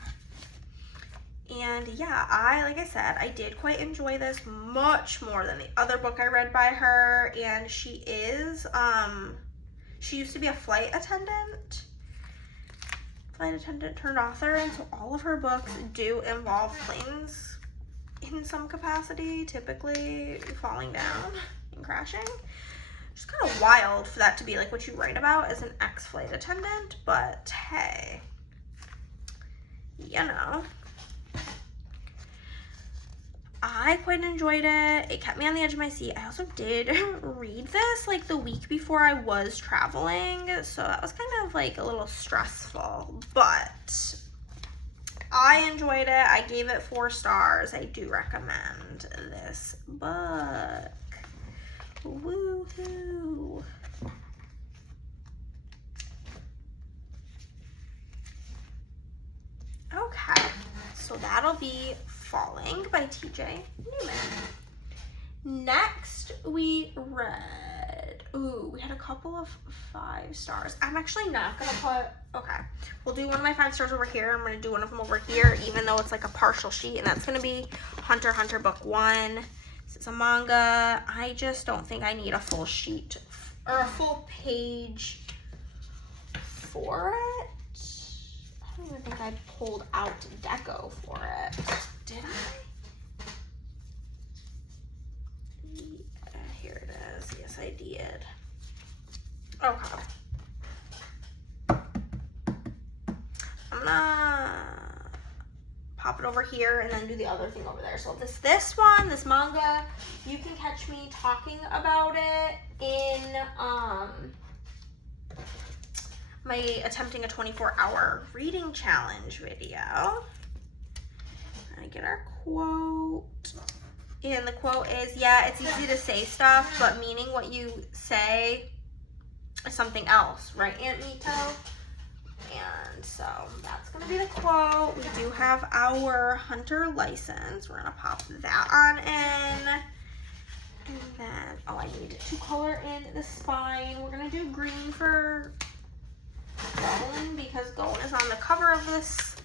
And yeah, like I said, I did quite enjoy this much more than the other book I read by her. And she is, she used to be a flight attendant turned author. And so all of her books do involve planes in some capacity, typically falling down and crashing. It's kind of wild for that to be like what you write about as an ex-flight attendant, but hey, you know. I quite enjoyed it. It kept me on the edge of my seat. I also did read this like the week before I was traveling, so that was kind of like a little stressful, but I enjoyed it. I gave it 4 stars. I do recommend this book. Woohoo. Okay, so that'll be Falling by TJ Newman. Next, we read, we had a couple of 5 stars. I'm actually not gonna put, okay, we'll do one of my 5 stars over here. I'm gonna do one of them over here, even though it's like a partial sheet, and that's gonna be Hunter x Hunter book 1. This is a manga. I just don't think I need a full sheet or a full page for it. I don't even think I pulled out deco for it. Did I? Yeah, here it is. Yes, I did. Okay. I'm gonna pop it over here and then do the other thing over there. So this manga, you can catch me talking about it in my attempting a 24-hour reading challenge video. I get our quote, and the quote is, yeah, it's easy to say stuff, but meaning what you say is something else, right, Aunt Mito? And so that's gonna be the quote. We do have our Hunter license. We're gonna pop that on in. And then, I need to color in the spine. We're gonna do green for Golan, because Golan is on the cover of this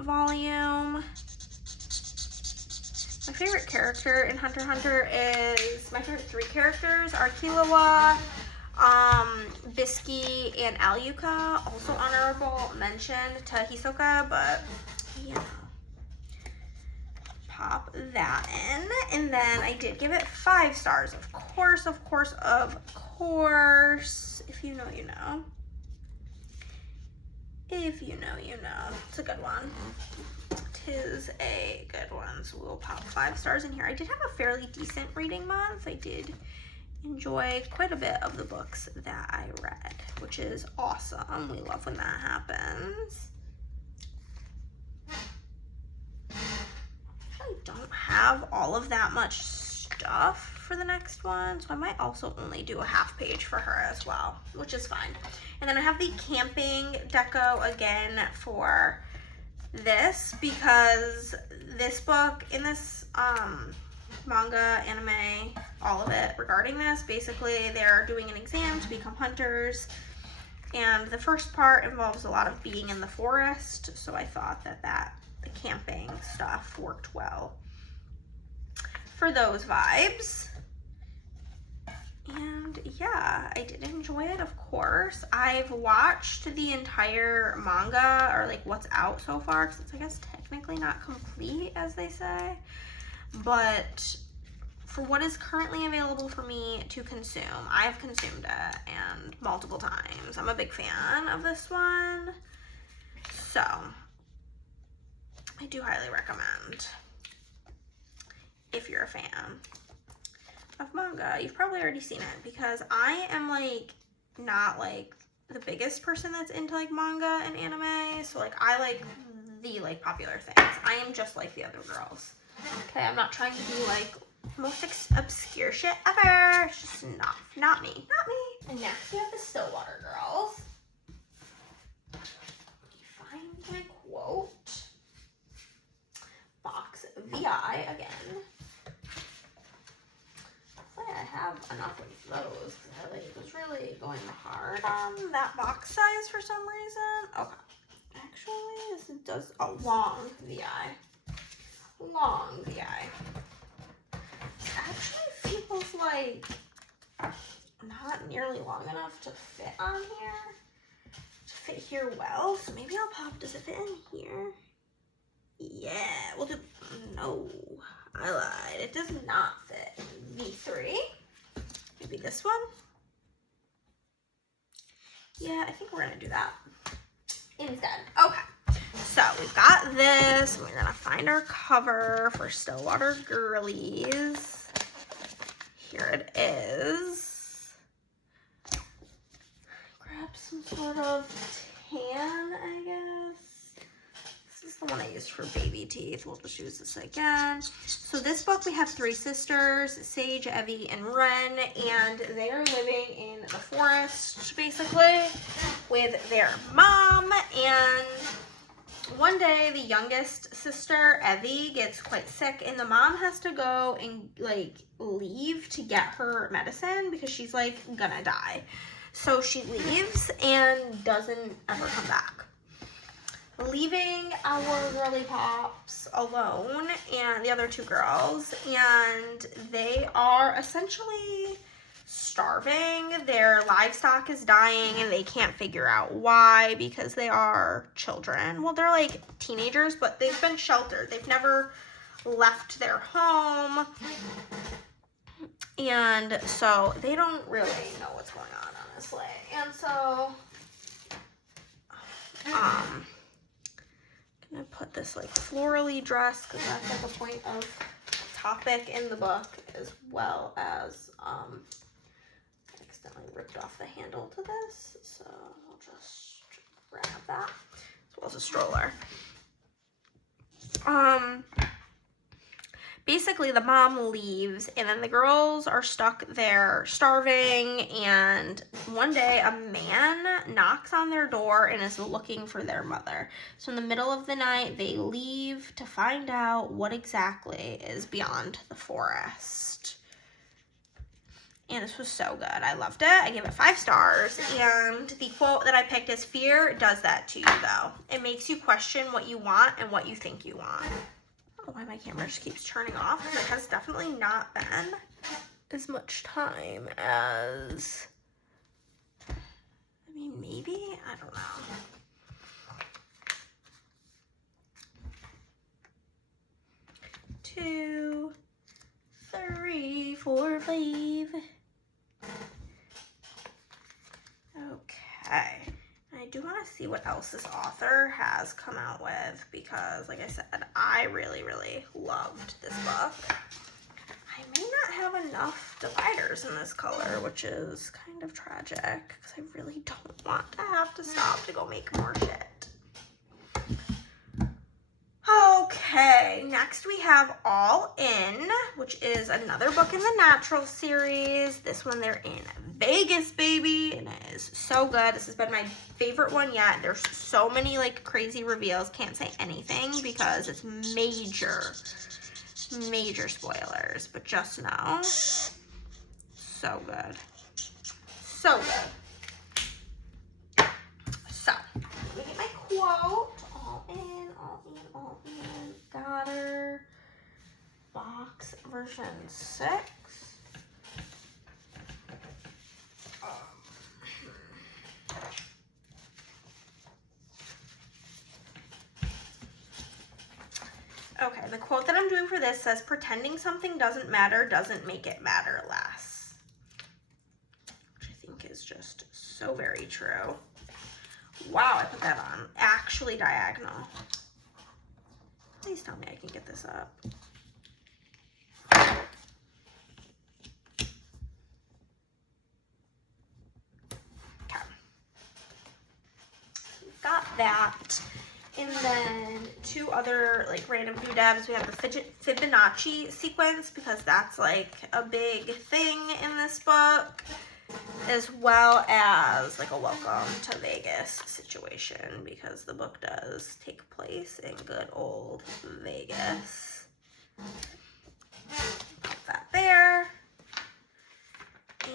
volume. My favorite character in Hunter x Hunter is, my favorite 3 characters are Killua, Bisky, and Alyuka. Also honorable mention to Hisoka, but you know. Pop that in, and then I did give it 5 stars, of course. If you know, you know. If you know, you know. It's a good one. Tis a good one. So we'll pop 5 stars in here. I did have a fairly decent reading month. I did enjoy quite a bit of the books that I read, which is awesome. We love when that happens. I don't have all of that much stuff for the next one, so I might also only do a half page for her as well, which is fine. And then I have the camping deco again for this, because this book in this manga, anime, all of it regarding this, basically they're doing an exam to become hunters, and the first part involves a lot of being in the forest, so I thought that the camping stuff worked well for those vibes. And yeah, I did enjoy it, of course. I've watched the entire manga, or like what's out so far, because it's, I guess, technically not complete, as they say. But for what is currently available for me to consume, I've consumed it, and multiple times. I'm a big fan of this one. So I do highly recommend, if you're a fan of manga. You've probably already seen it, because I am like not like the biggest person that's into like manga and anime, so like I like the like popular things. I am just like the other girls. Okay, I'm not trying to be like most obscure shit ever. It's just not me. And next we have the Stillwater Girls. Let me find my quote. Box VI again. I have enough of those. I like was really going hard on that box size for some reason. Okay, actually this does a long VI. Long VI. This actually feels like not nearly long enough to fit on here. To fit here well. So maybe I'll pop. Does it fit in here? Yeah, we'll do. No, I lied. It does not fit. V3. Maybe this one. Yeah, I think we're gonna do that instead. Okay, so we've got this. We're gonna find our cover for Stillwater Girlies. Here it is. Grab some sort of tan, I guess. This is the one I used for baby teeth. We'll just use this again. So this book, we have 3 sisters, Sage, Evie, and Ren, and they are living in the forest, basically, with their mom. And one day, the youngest sister, Evie, gets quite sick, and the mom has to go and, like, leave to get her medicine because she's, like, gonna die. So she leaves and doesn't ever come back, leaving our girly pops alone and the other 2 girls, and they are essentially starving. Their livestock is dying and they can't figure out why, because they are children. Well, they're like teenagers, but they've been sheltered. They've never left their home, and so they don't really know what's going on, honestly. And so I'm gonna put this like florally dress, because that's like a point of topic in the book, as well as I accidentally ripped off the handle to this, so I'll just grab that, as well as a stroller. Basically the mom leaves, and then the girls are stuck there starving, and one day a man knocks on their door and is looking for their mother. So in the middle of the night, they leave to find out what exactly is beyond the forest. And this was so good. I loved it. I gave it 5 stars. And the quote that I picked is, "Fear does that to you, though. It makes you question what you want and what you think you want." I don't know why my camera just keeps turning off. It has definitely not been as much time as, I mean, maybe? I don't know. Two, 3, 4, 5. see what else this author has come out with, because like I said, I really, really loved this book. I may not have enough dividers in this color, which is kind of tragic because I really don't want to have to stop to go make more shit. Okay, next we have All In, which is another book in the Natural series. This one, they're in Vegas, baby, and it is so good. This has been my favorite one yet. There's so many like crazy reveals. Can't say anything because it's major spoilers, but just know, so good. So good. So, let me get my quote. All in, all in, all in. Got her. Box version 6. Okay, the quote that I'm doing for this says, pretending something doesn't matter doesn't make it matter less. Which I think is just so very true. Wow, I put that on actually diagonal. Please tell me I can get this up. Okay. Got that. And then 2 other like random doodads. We have the Fibonacci sequence, because that's like a big thing in this book, as well as like a welcome to Vegas situation, because the book does take place in good old Vegas. Put that there. And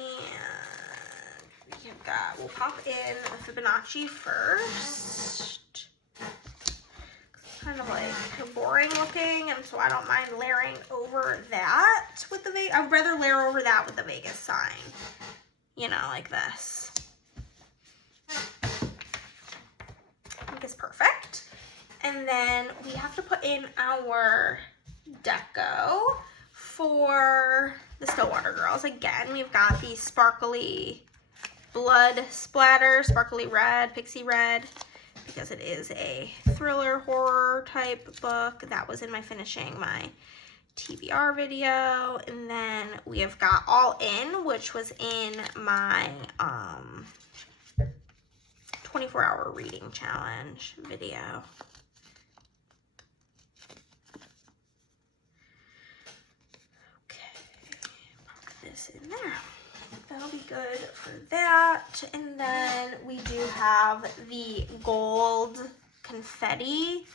we'll pop in the Fibonacci first. Kind of like boring looking, and so I don't mind layering over that with the Vegas. I'd rather layer over that with the Vegas sign, you know, like this. I think it's perfect. And then we have to put in our deco for the Stillwater Girls. Again, we've got the sparkly blood splatter, sparkly red, pixie red, because it is a thriller horror type book. That was in my finishing my TBR video. And then we have got All In, which was in my 24-hour reading challenge video. Okay, pop this in there. That'll be good for that. And then we do have the gold confetti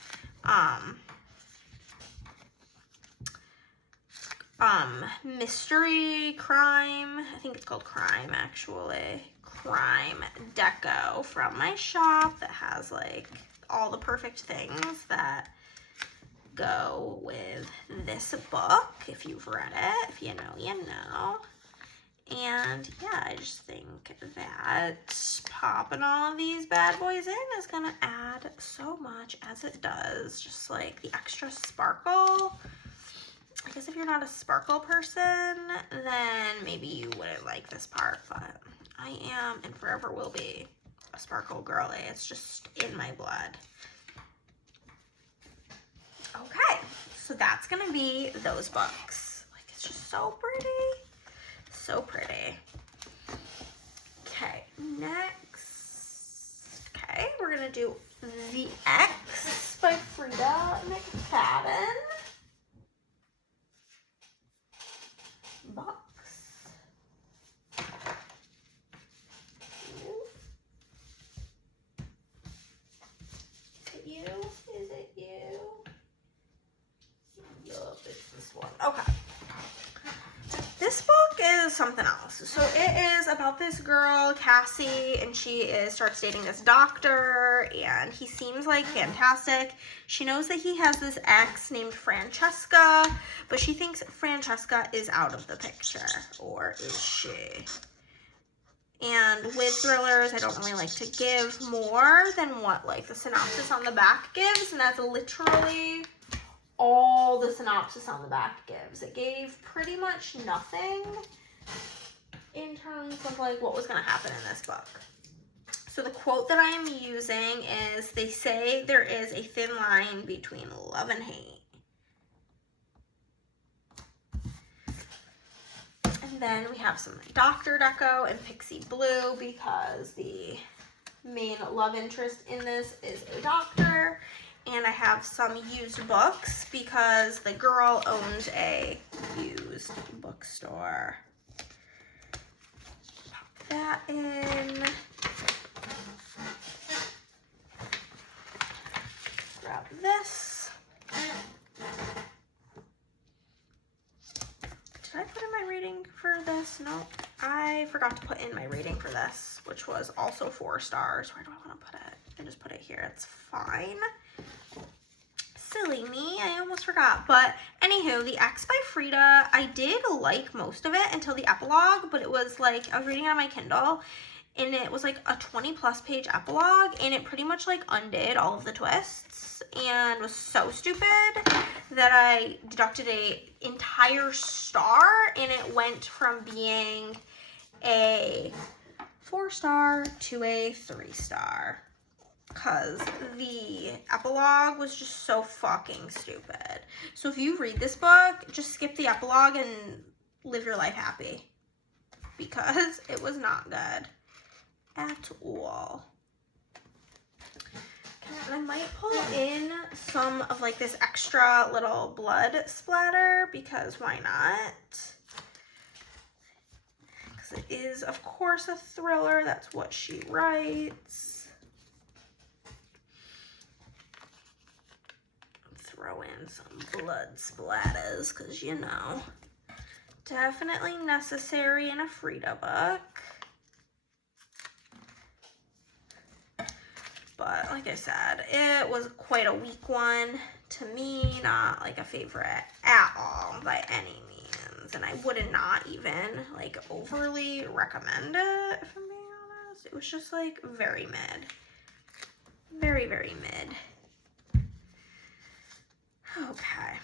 mystery crime. I think it's called crime, actually. Crime deco from my shop that has like all the perfect things that go with this book. If you've read it, if you know, you know. And yeah, I just think that popping all of these bad boys in is gonna add so much, as it does, just like the extra sparkle. I guess if you're not a sparkle person, then maybe you wouldn't like this part, but I am and forever will be a sparkle girly. It's just in my blood. Okay, so that's gonna be those books. Like, it's just so pretty. So pretty. Okay, next. Okay, we're gonna do The X by Freida McFadden. Box. Is it you? Is it you? Yup, it's this one. Okay. This book is something else. So it is about this girl, Cassie, and she starts dating this doctor, and he seems like fantastic. She knows that he has this ex named Francesca, but she thinks Francesca is out of the picture, or is she? And with thrillers, I don't really like to give more than what like the synopsis on the back gives, and that's literally all the synopsis on the back gives. It gave pretty much nothing in terms of like what was going to happen in this book. So the quote that I am using is, they say there is a thin line between love and hate. And then we have some Dr. Deco and Pixie Blue because the main love interest in this is a doctor. And I have some used books because the girl owns a used bookstore. Pop that in. Grab this. Did I put in my rating for this? No, I forgot to put in my rating for this, which was also 4 stars. Where do I want to put it? I just put it here. It's fine. Silly me, I almost forgot. But anywho, The X by Freida, I did like most of it until the epilogue, but it was like, I was reading it on my Kindle, and it was like a 20+ page epilogue, and it pretty much like undid all of the twists and was so stupid that I deducted an entire star, and it went from being a 4-star to a 3-star. Because the epilogue was just so fucking stupid. So if you read this book, just skip the epilogue and live your life happy. Because it was not good at all. And I might pull in some of like this extra little blood splatter, because why not? Because it is, of course, a thriller. That's what she writes. Throw in some blood splatters, because you know, definitely necessary in a Freida book. But like I said, it was quite a weak one to me, not like a favorite at all by any means, and I would not even like overly recommend it, if I'm being honest. It was just like very mid, very, very mid. Okay,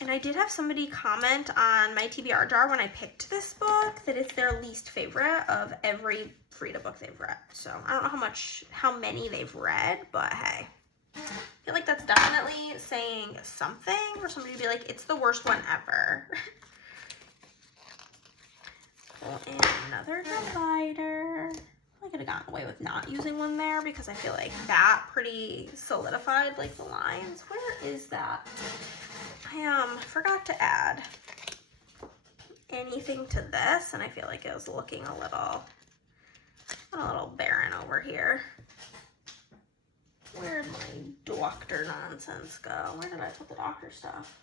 and I did have somebody comment on my TBR jar when I picked this book that it's their least favorite of every Freida book they've read. So I don't know how many they've read, but hey, I feel like that's definitely saying something for somebody to be like, it's the worst one ever. Pull in another divider. I could have gotten away with not using one there because I feel like that pretty solidified like the lines. Where is that? I forgot to add anything to this, and I feel like it was looking a little barren over here. Where'd my doctor nonsense go? Where did I put the doctor stuff?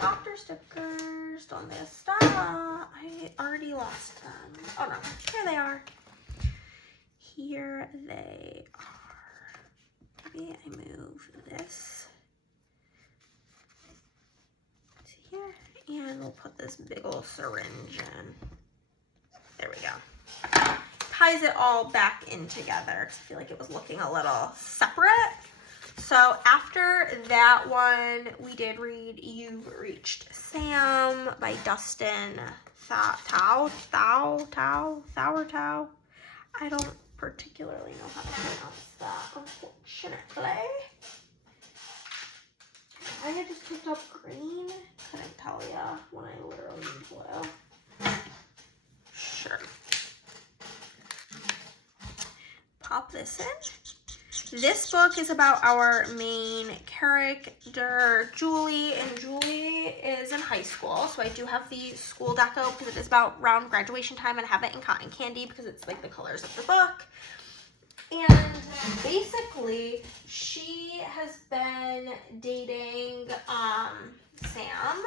Doctor stickers. Donde está? I already lost them. Oh no, here they are. Here they are. Maybe I move this to here, and we'll put this big old syringe in. There we go. Ties it all back in together because I feel like it was looking a little separate. So after that one, we did read You've Reached Sam by Dustin Thau. I don't particularly know how to pronounce that, unfortunately. I had just picked up green. Couldn't tell ya when I literally need blue. Sure. Pop this in. This book is about our main character, Julie, and Julie is in high school. So I do have the school deco because it is about around graduation time, and I have it in cotton candy because it's like the colors of the book. And basically, she has been dating Sam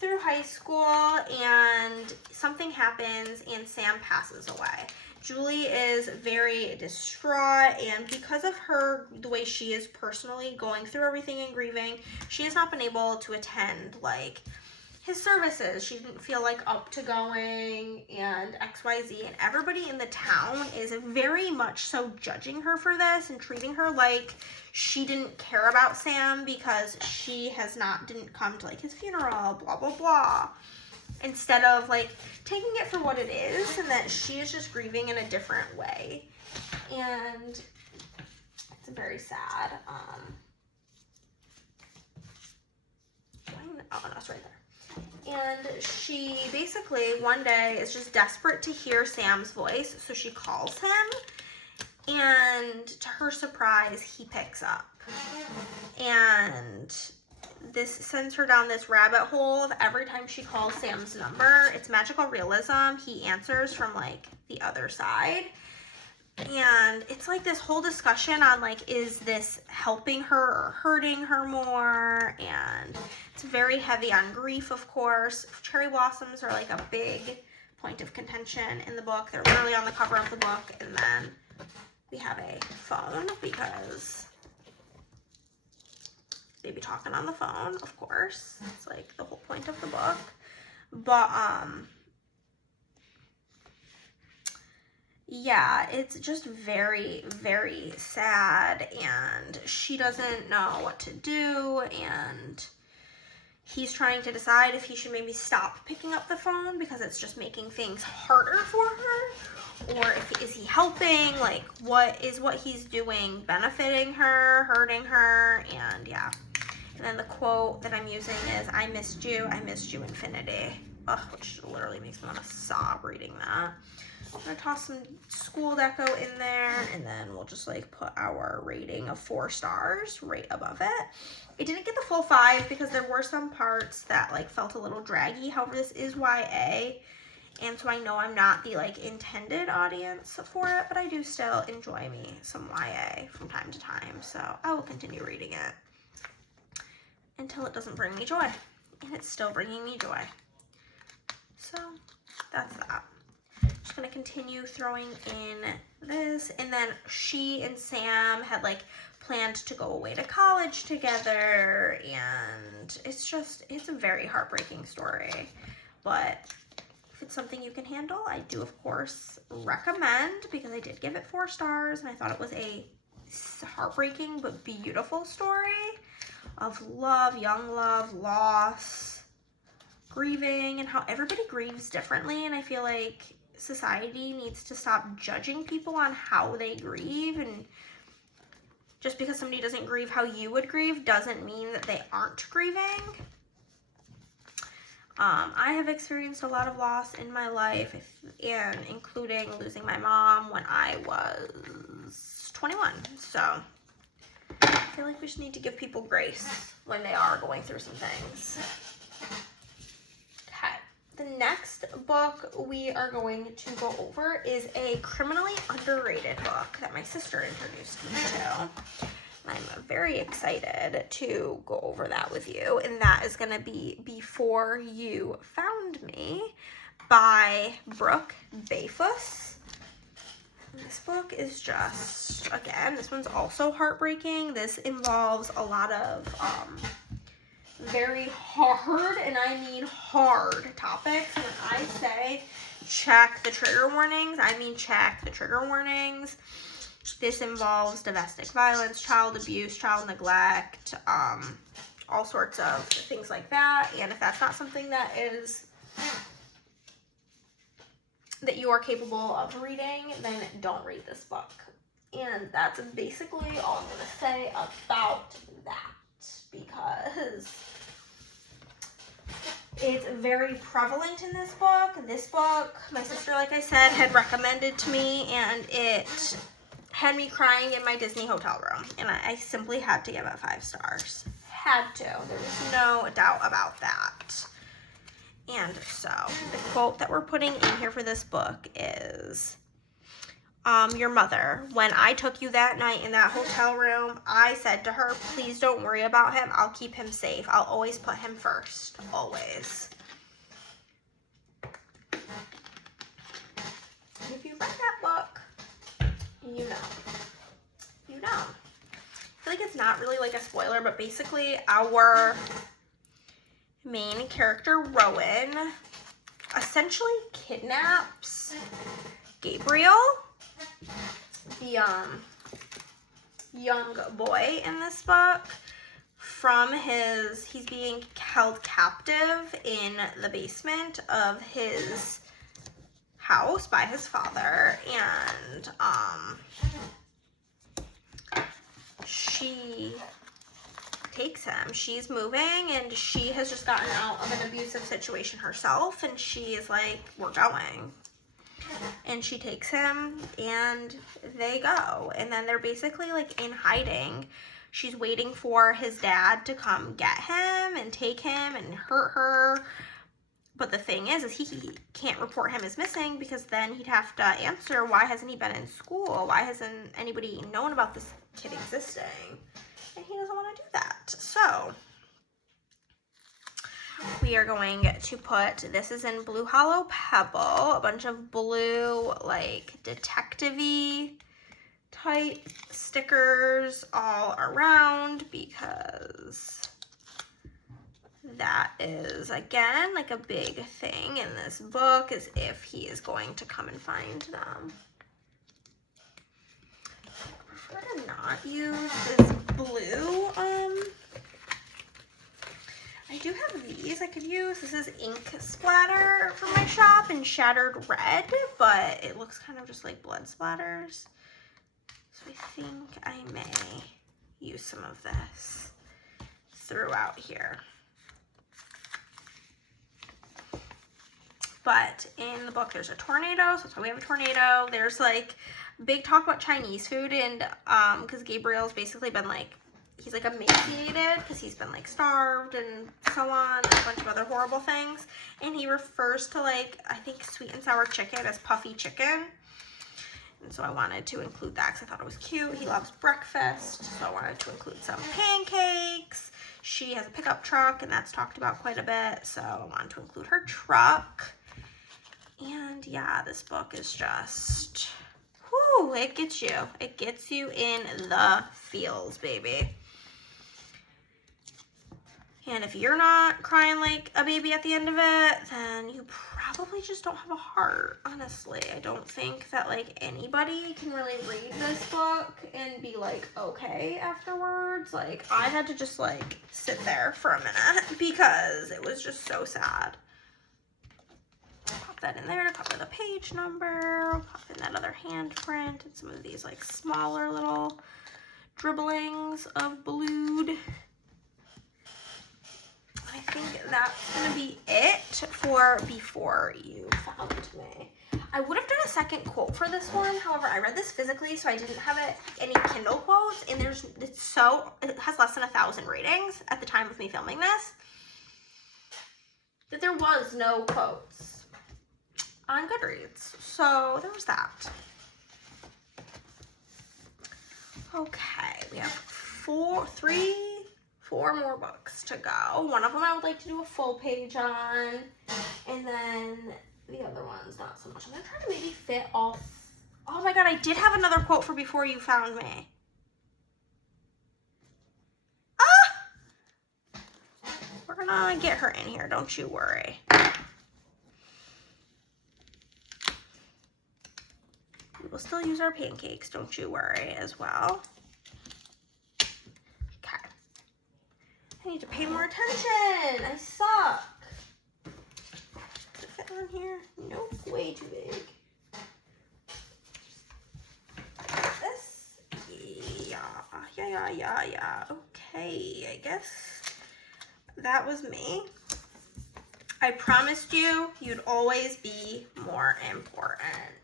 through high school, and something happens and Sam passes away. Julie is very distraught, and because of the way she is personally going through everything and grieving, she has not been able to attend like his services. She didn't feel like up to going and XYZ, and everybody in the town is very much so judging her for this and treating her like she didn't care about Sam because she didn't come to like his funeral, blah blah blah, instead of like taking it for what it is and that she is just grieving in a different way. and it's very sad. Oh no, it's right there. And she basically one day is just desperate to hear Sam's voice, so she calls him, and to her surprise, he picks up. And this sends her down this rabbit hole of every time she calls Sam's number, it's magical realism. He answers from like the other side. And it's like this whole discussion on like, is this helping her or hurting her more? And it's very heavy on grief, of course. Cherry blossoms are like a big point of contention in the book. They're literally on the cover of the book. And then we have a phone because they be talking on the phone, of course. It's like the whole point of the book. But yeah, it's just very, very sad, and she doesn't know what to do, and he's trying to decide if he should maybe stop picking up the phone because it's just making things harder for her, or is he helping, like what he's doing benefiting her, hurting her, and yeah. And then the quote that I'm using is, I missed you infinity. Ugh, which literally makes me want to sob reading that. I'm gonna toss some school deco in there, and then we'll just like put our rating of 4 stars right above it. It didn't get the full 5 because there were some parts that like felt a little draggy. However, this is YA, and so I know I'm not the like intended audience for it, but I do still enjoy me some YA from time to time, so I will continue reading it until it doesn't bring me joy, and it's still bringing me joy. So that's that. Just gonna continue throwing in this, and then she and Sam had like planned to go away to college together, and it's a very heartbreaking story, but if it's something you can handle, I do of course recommend, because I did give it 4 stars, and I thought it was a heartbreaking but beautiful story of love, young love, loss, grieving, and how everybody grieves differently. And I feel like society needs to stop judging people on how they grieve, and just because somebody doesn't grieve how you would grieve doesn't mean that they aren't grieving. I have experienced a lot of loss in my life, and including losing my mom when I was 21. So I feel like we just need to give people grace when they are going through some things. Okay, the next book we are going to go over is a criminally underrated book that my sister introduced me to. I'm very excited to go over that with you, and that is going to be Before You Found Me by Brooke Bayfuss. This book is just, again, this one's also heartbreaking. This involves a lot of very hard, and I mean hard, topics. When I say check the trigger warnings, I mean check the trigger warnings. This involves domestic violence, child abuse, child neglect, all sorts of things like that. And if that's not something that you are capable of reading, then don't read this book. And that's basically all I'm going to say about that, because it's very prevalent in this book. This book, my sister, like I said, had recommended to me, and it had me crying in my Disney hotel room, and I simply had to give it 5 stars. Had to. There was no doubt about that. And so the quote that we're putting in here for this book is, your mother, when I took you that night in that hotel room, I said to her, please don't worry about him. I'll keep him safe. I'll always put him first. Always. If you read that book, you know. You know. I feel like it's not really like a spoiler, but basically our main character, Rowan, essentially kidnaps Gabriel, the young boy in this book, from he's being held captive in the basement of his house by his father, and she takes him. She's moving, and she has just gotten out of an abusive situation herself, and she is like, we're going. And she takes him, and they go. And then they're basically like in hiding. She's waiting for his dad to come get him and take him and hurt her. But the thing is he can't report him as missing, because then he'd have to answer, why hasn't he been in school? Why hasn't anybody known about this kid existing? And he doesn't want to do that. So we are going to put, this is in Blue Hollow Pebble, a bunch of blue, like, detective-y type stickers all around, because that is, again, like a big thing in this book, is if he is going to come and find them. I prefer to not use this blue. I do have these I could use. This is ink splatter from my shop in Shattered Red, but it looks kind of just like blood splatters. So I think I may use some of this throughout here. But in the book, there's a tornado, so that's why we have a tornado. There's like big talk about Chinese food, and because Gabriel's basically been like, he's like emaciated because he's been like starved and so on, and a bunch of other horrible things. And he refers to, like, I think sweet and sour chicken as puffy chicken. And so I wanted to include that because I thought it was cute. He loves breakfast, so I wanted to include some pancakes. She has a pickup truck, and that's talked about quite a bit, so I wanted to include her truck. And yeah, this book is just, whoo, it gets you. It gets you in the feels, baby. And if you're not crying like a baby at the end of it, then you probably just don't have a heart, honestly. I don't think that, like, anybody can really read this book and be, like, okay afterwards. Like, I had to just, like, sit there for a minute because it was just so sad. Pop that in there to cover the page number. Pop in that other handprint and some of these, like, smaller little dribblings of blued. I think that's going to be it for Before You Found Me. I would have done a second quote for this one. However, I read this physically, so I didn't have any Kindle quotes. And it has less than 1,000 ratings at the time of me filming this, that there was no quotes on Goodreads. So there was that. Okay, we have four more books to go. One of them I would like to do a full page on, and then the other one's not so much. I'm gonna try to maybe fit all. Oh my god, I did have another quote for Before You Found Me. Ah! We're gonna get her in here, don't you worry. We will still use our pancakes, don't you worry, as well. I need to pay more attention. I suck. Does it fit on here? Nope, way too big. This? Yeah. Okay, I guess that was me. I promised you you'd always be more important.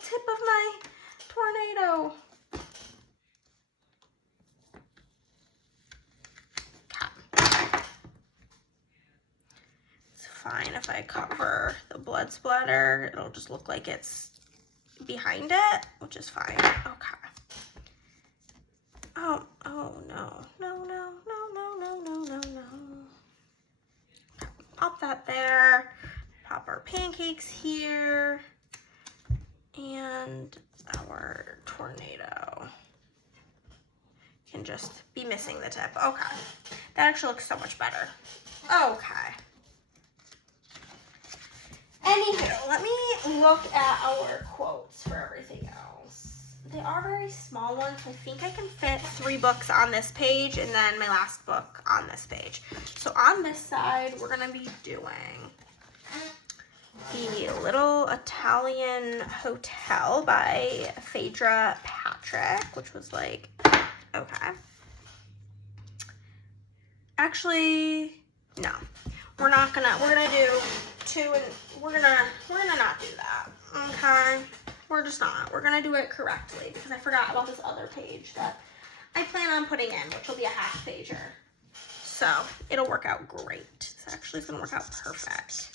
Tip of my tornado. It's fine if I cover the blood splatter. It'll just look like it's behind it, which is fine. Okay. Oh no. Pop that there. Pop our pancakes here. And our tornado can just be missing the tip. Okay. That actually looks so much better. Okay. Anywho, let me look at our quotes for everything else. they are very small ones. I think I can fit 3 books on this page and then my last book on this page. So on this side, we're gonna be doing The Little Italian Hotel by Phaedra Patrick, which was like, okay. Actually, no. We're gonna do 2 and we're gonna not do that. Okay. We're just not. We're gonna do it correctly because I forgot about this other page that I plan on putting in, which will be a half pager. So it'll work out great. This actually is gonna work out perfect.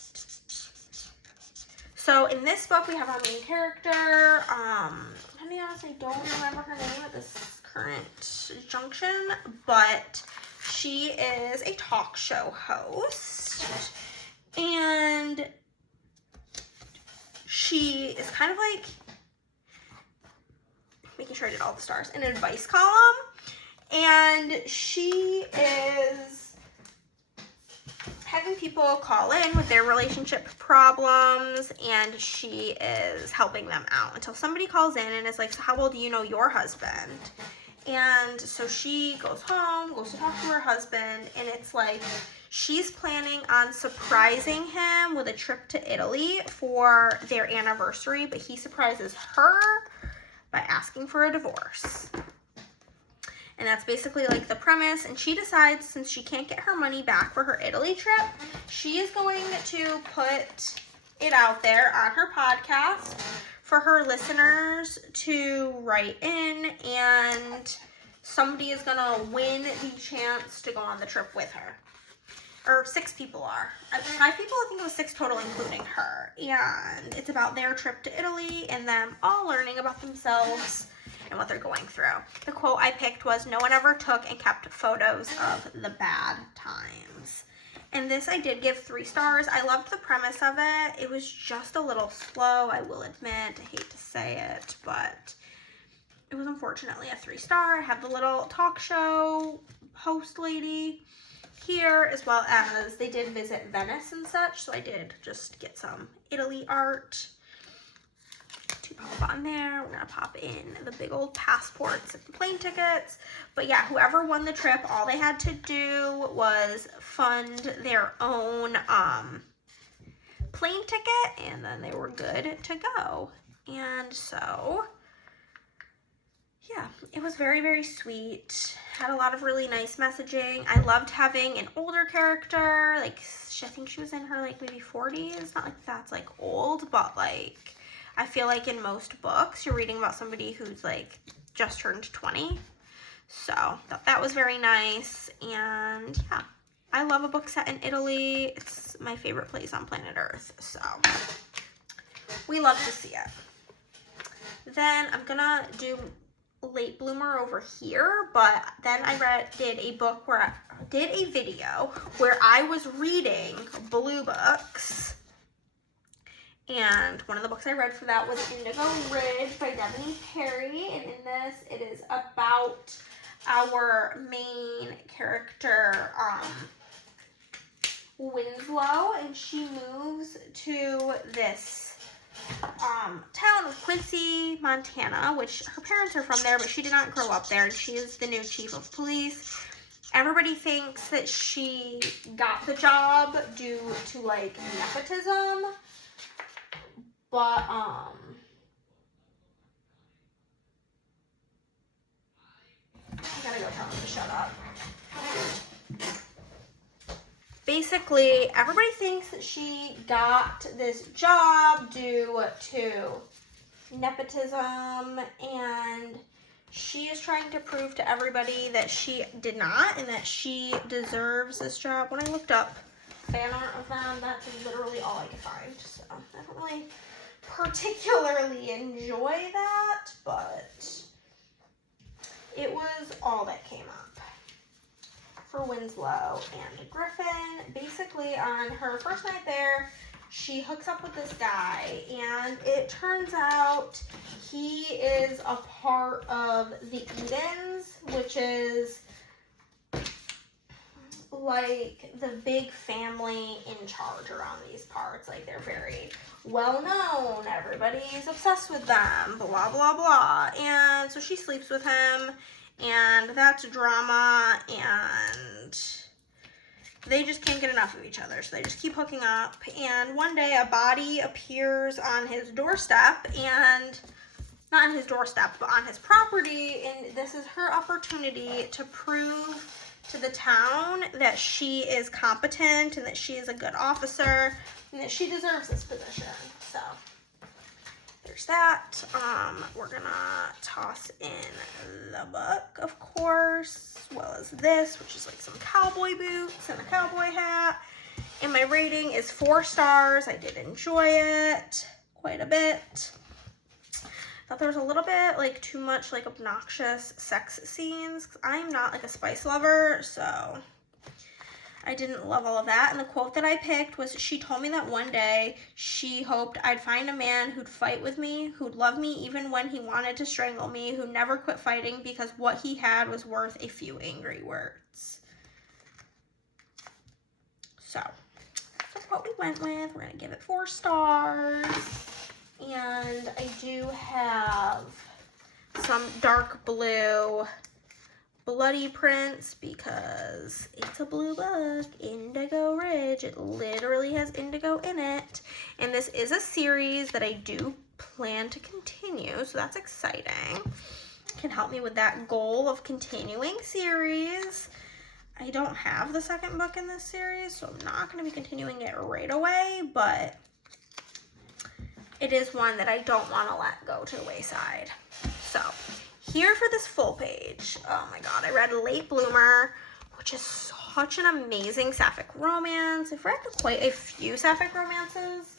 So in this book, we have our main character. To be honest, I don't remember her name at this current junction, but she is a talk show host, and she is kind of like, making sure I did all the stars, an advice column, and she is having people call in with their relationship problems, and she is helping them out until somebody calls in and is like, so how well do you know your husband? And so she goes home, goes to talk to her husband, and it's like she's planning on surprising him with a trip to Italy for their anniversary, but he surprises her by asking for a divorce. And that's basically like the premise. And she decides, since she can't get her money back for her Italy trip, she is going to put it out there on her podcast for her listeners to write in, and somebody is gonna win the chance to go on the trip with her. Or 6 people are. 5 people, I think it was 6 total, including her. And it's about their trip to Italy and them all learning about themselves and what they're going through. The quote I picked was, "No one ever took and kept photos of the bad times." And this I did give 3 stars. I loved the premise of it. It was just a little slow, I will admit. I hate to say it, but it was unfortunately a 3-star. I have the little talk show host lady here, as well as they did visit Venice and such, so I did just get some Italy art to pop on there. We're gonna pop in the big old passports and plane tickets. But yeah, whoever won the trip, all they had to do was fund their own plane ticket, and then they were good to go. And so yeah, it was very, very sweet. Had a lot of really nice messaging. I loved having an older character. Like, I think she was in her, like, maybe 40s. Not like that's, like, old, but, like, I feel like in most books, you're reading about somebody who's, like, just turned 20. So, thought that was very nice. And, yeah, I love a book set in Italy. It's my favorite place on planet Earth. So, we love to see it. Then I'm gonna do Late Bloomer over here, but then I did a video where I was reading blue books, and one of the books I read for that was Indigo Ridge by Devin Perry, and in this it is about our main character Winslow, and she moves to this town of Quincy, Montana, which her parents are from there, but she did not grow up there, and she is the new chief of police. Everybody thinks that she got the job due to, like, nepotism, but, I gotta go tell them to shut up. Basically, everybody thinks that she got this job due to nepotism, and she is trying to prove to everybody that she did not and that she deserves this job. When I looked up fan art of them, that's literally all I could find, so I don't really particularly enjoy that, but it was all that came up for Winslow and Griffin. Basically, on her first night there, she hooks up with this guy, and it turns out he is a part of the Edens, which is like the big family in charge around these parts. Like, they're very well known. Everybody's obsessed with them, blah, blah, blah. And so she sleeps with him, and that's drama, and they just can't get enough of each other. So they just keep hooking up. And one day a body appears on his doorstep, and not on his doorstep, but on his property. And this is her opportunity to prove to the town that she is competent and that she is a good officer and that she deserves this position. So there's that. We're gonna toss in the book, of course, as well as this, which is like some cowboy boots and a cowboy hat. And my rating is 4 stars. I did enjoy it quite a bit. Thought there was a little bit like too much like obnoxious sex scenes, because I'm not like a spice lover, so I didn't love all of that. And the quote that I picked was, she told me that one day she hoped I'd find a man who'd fight with me, who'd love me even when he wanted to strangle me, who never quit fighting because what he had was worth a few angry words. So that's what we went with. We're gonna give it 4 stars. And I do have some dark blue bloody prints because it's a blue book, Indigo Ridge. It literally has indigo in it. And this is a series that I do plan to continue, so that's exciting. It can help me with that goal of continuing series. I don't have the second book in this series, so I'm not going to be continuing it right away, but it is one that I don't want to let go to the wayside. So here for this full page, oh my god, I read Late Bloomer, which is such an amazing sapphic romance. I've read quite a few sapphic romances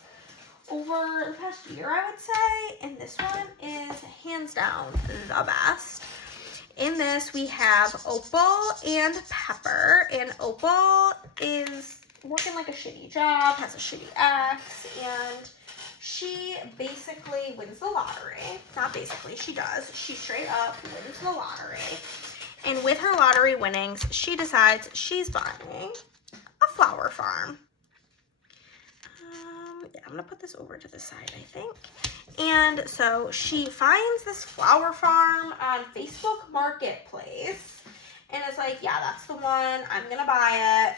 over the past year, I would say, and this one is hands down the best. In this we have Opal and Pepper, and Opal is working like a shitty job, has a shitty ex, and she basically wins the lottery. Not basically, she does. She straight up wins the lottery. And with her lottery winnings, she decides she's buying a flower farm. Yeah, I'm gonna put this over to the side, I think. And so she finds this flower farm on Facebook Marketplace and is like, yeah, that's the one. I'm gonna buy it.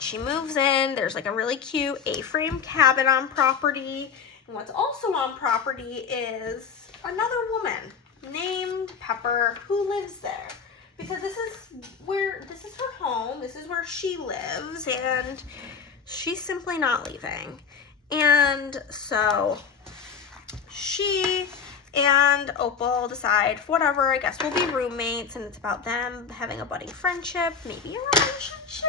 She moves in. There's like a really cute A-frame cabin on property. And what's also on property is another woman named Pepper who lives there. Because this is her home. This is where she lives, and she's simply not leaving. And so she and Opal decide, whatever, I guess we'll be roommates, and it's about them having a budding friendship, maybe a relationship.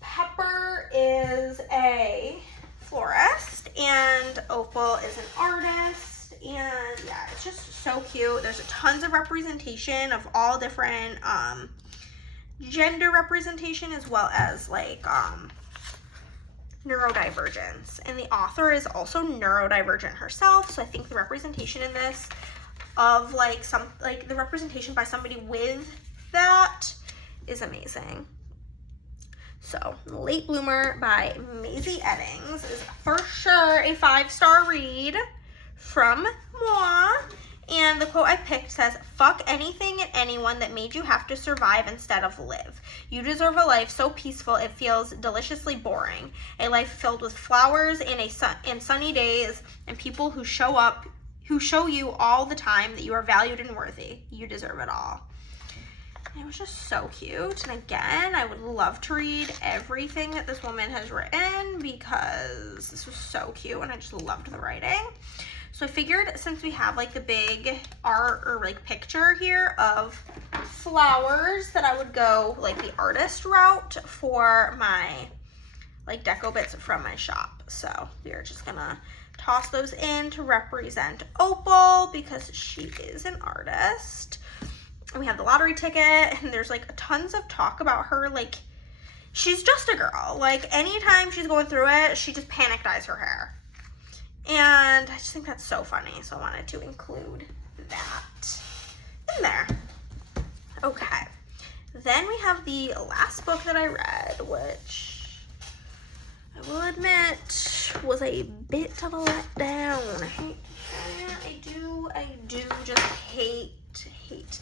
Pepper is a florist and Opal is an artist, and yeah, it's just so cute. There's tons of representation of all different gender representation, as well as like neurodivergence, and the author is also neurodivergent herself, so I think the representation in this of like the representation by somebody with that is amazing. So Late Bloomer by Maisie Eddings is for sure a 5-star read from moi. And the quote I picked says, "Fuck anything and anyone that made you have to survive instead of live. You deserve a life so peaceful it feels deliciously boring. A life filled with flowers and sunny days and people who show you all the time that you are valued and worthy. You deserve it all." And it was just so cute. And again, I would love to read everything that this woman has written because this was so cute and I just loved the writing. So I figured since we have like the big art or like picture here of flowers that I would go like the artist route for my like deco bits from my shop. So we're just gonna toss those in to represent Opal because she is an artist. And we have the lottery ticket, and there's like tons of talk about her. Like, she's just a girl. Like, anytime she's going through it, she just panic dyes her hair. And I just think that's so funny. So I wanted to include that in there. Okay. Then we have the last book that I read, which will admit, was a bit of a letdown. I do just hate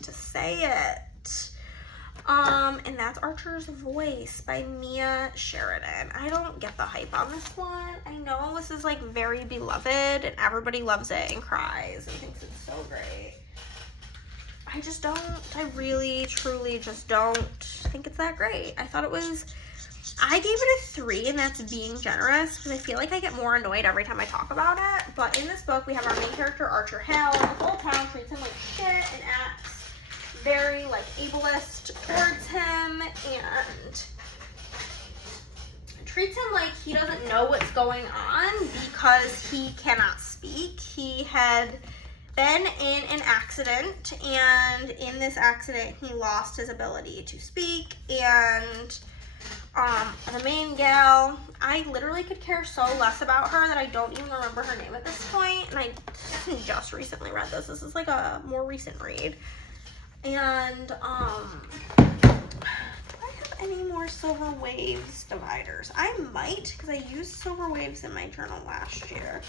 to say it. And that's Archer's Voice by Mia Sheridan. I don't get the hype on this one. I know this is like very beloved and everybody loves it and cries and thinks it's so great. I just don't, I really, truly just don't think it's that great. I thought it was, I gave it a 3, and that's being generous, because I feel like I get more annoyed every time I talk about it. But in this book, we have our main character, Archer Hale, and the whole town treats him like shit and acts very, like, ableist towards him, and treats him like he doesn't know what's going on because he cannot speak. He had been in an accident, and in this accident he lost his ability to speak, and the main gal, I literally could care so less about her that I don't even remember her name at this point, and I just recently read this. This is like a more recent read. And do I have any more Silver Waves dividers? I might, because I used Silver Waves in my journal last year.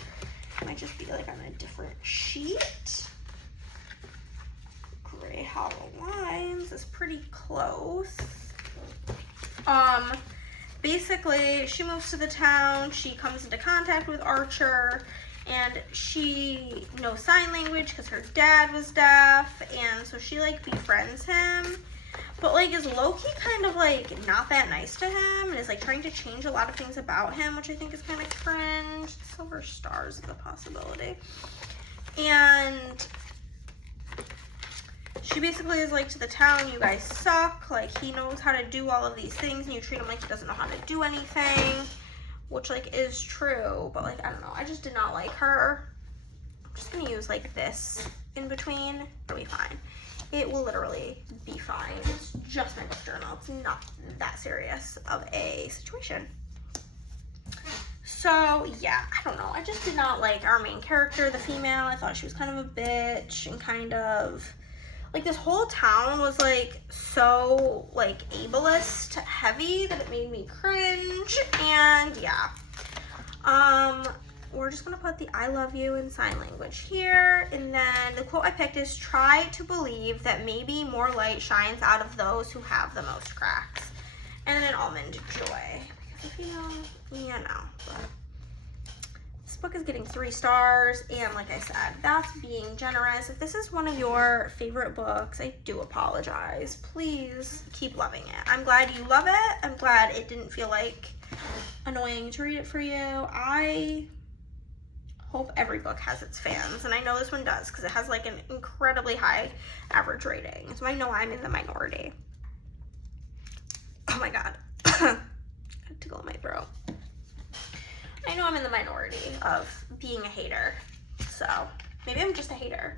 It might just be like on a different sheet. Gray Hollow Lines is pretty close. Basically, she moves to the town, she comes into contact with Archer, and she knows sign language because her dad was deaf, and so she, like, befriends him, but, like, is low-key kind of, like, not that nice to him, and is, like, trying to change a lot of things about him, which I think is kind of cringe. Silver Stars is a possibility. And she basically is like, to the town, you guys suck, like, he knows how to do all of these things, and you treat him like he doesn't know how to do anything, which, like, is true, but, like, I don't know, I just did not like her. I'm just gonna use, like, this in between, it'll be fine. It will literally be fine. It's just my book journal. It's not that serious of a situation. So, yeah, I don't know. I just did not like our main character, the female. I thought she was kind of a bitch and kind of, like, this whole town was, like, so, like, ableist heavy that it made me cringe. And, yeah. We're just going to put the I love you in sign language here. And then the quote I picked is, try to believe that maybe more light shines out of those who have the most cracks. And then an almond joy. Because if you know, you know. But this book is getting 3 stars. And like I said, that's being generous. If this is one of your favorite books, I do apologize. Please keep loving it. I'm glad you love it. I'm glad it didn't feel like annoying to read it for you. I hope every book has its fans, and I know this one does because it has like an incredibly high average rating, so I know I'm in the minority. Oh my god. I had to tickle in my throat. I know I'm in the minority of being a hater, so maybe I'm just a hater.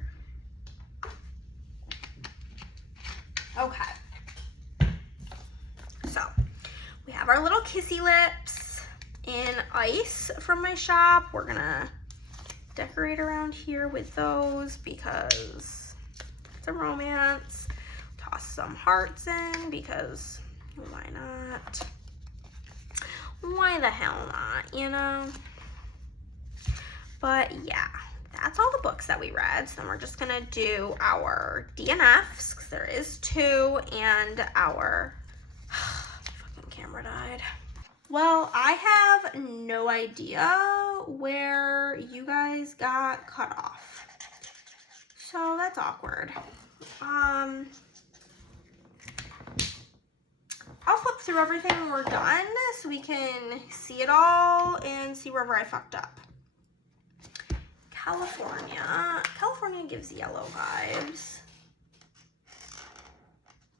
Okay, so we have our little kissy lips in ice from my shop. We're gonna decorate around here with those because it's a romance. Toss some hearts in because why not? Why the hell not, you know? But yeah, that's all the books that we read. So then we're just gonna do our DNFs, because there is 2, and our fucking camera died. Well, I have no idea where you guys got cut off, so that's awkward. I'll flip through everything when we're done so we can see it all and see wherever I fucked up. California. California gives yellow vibes.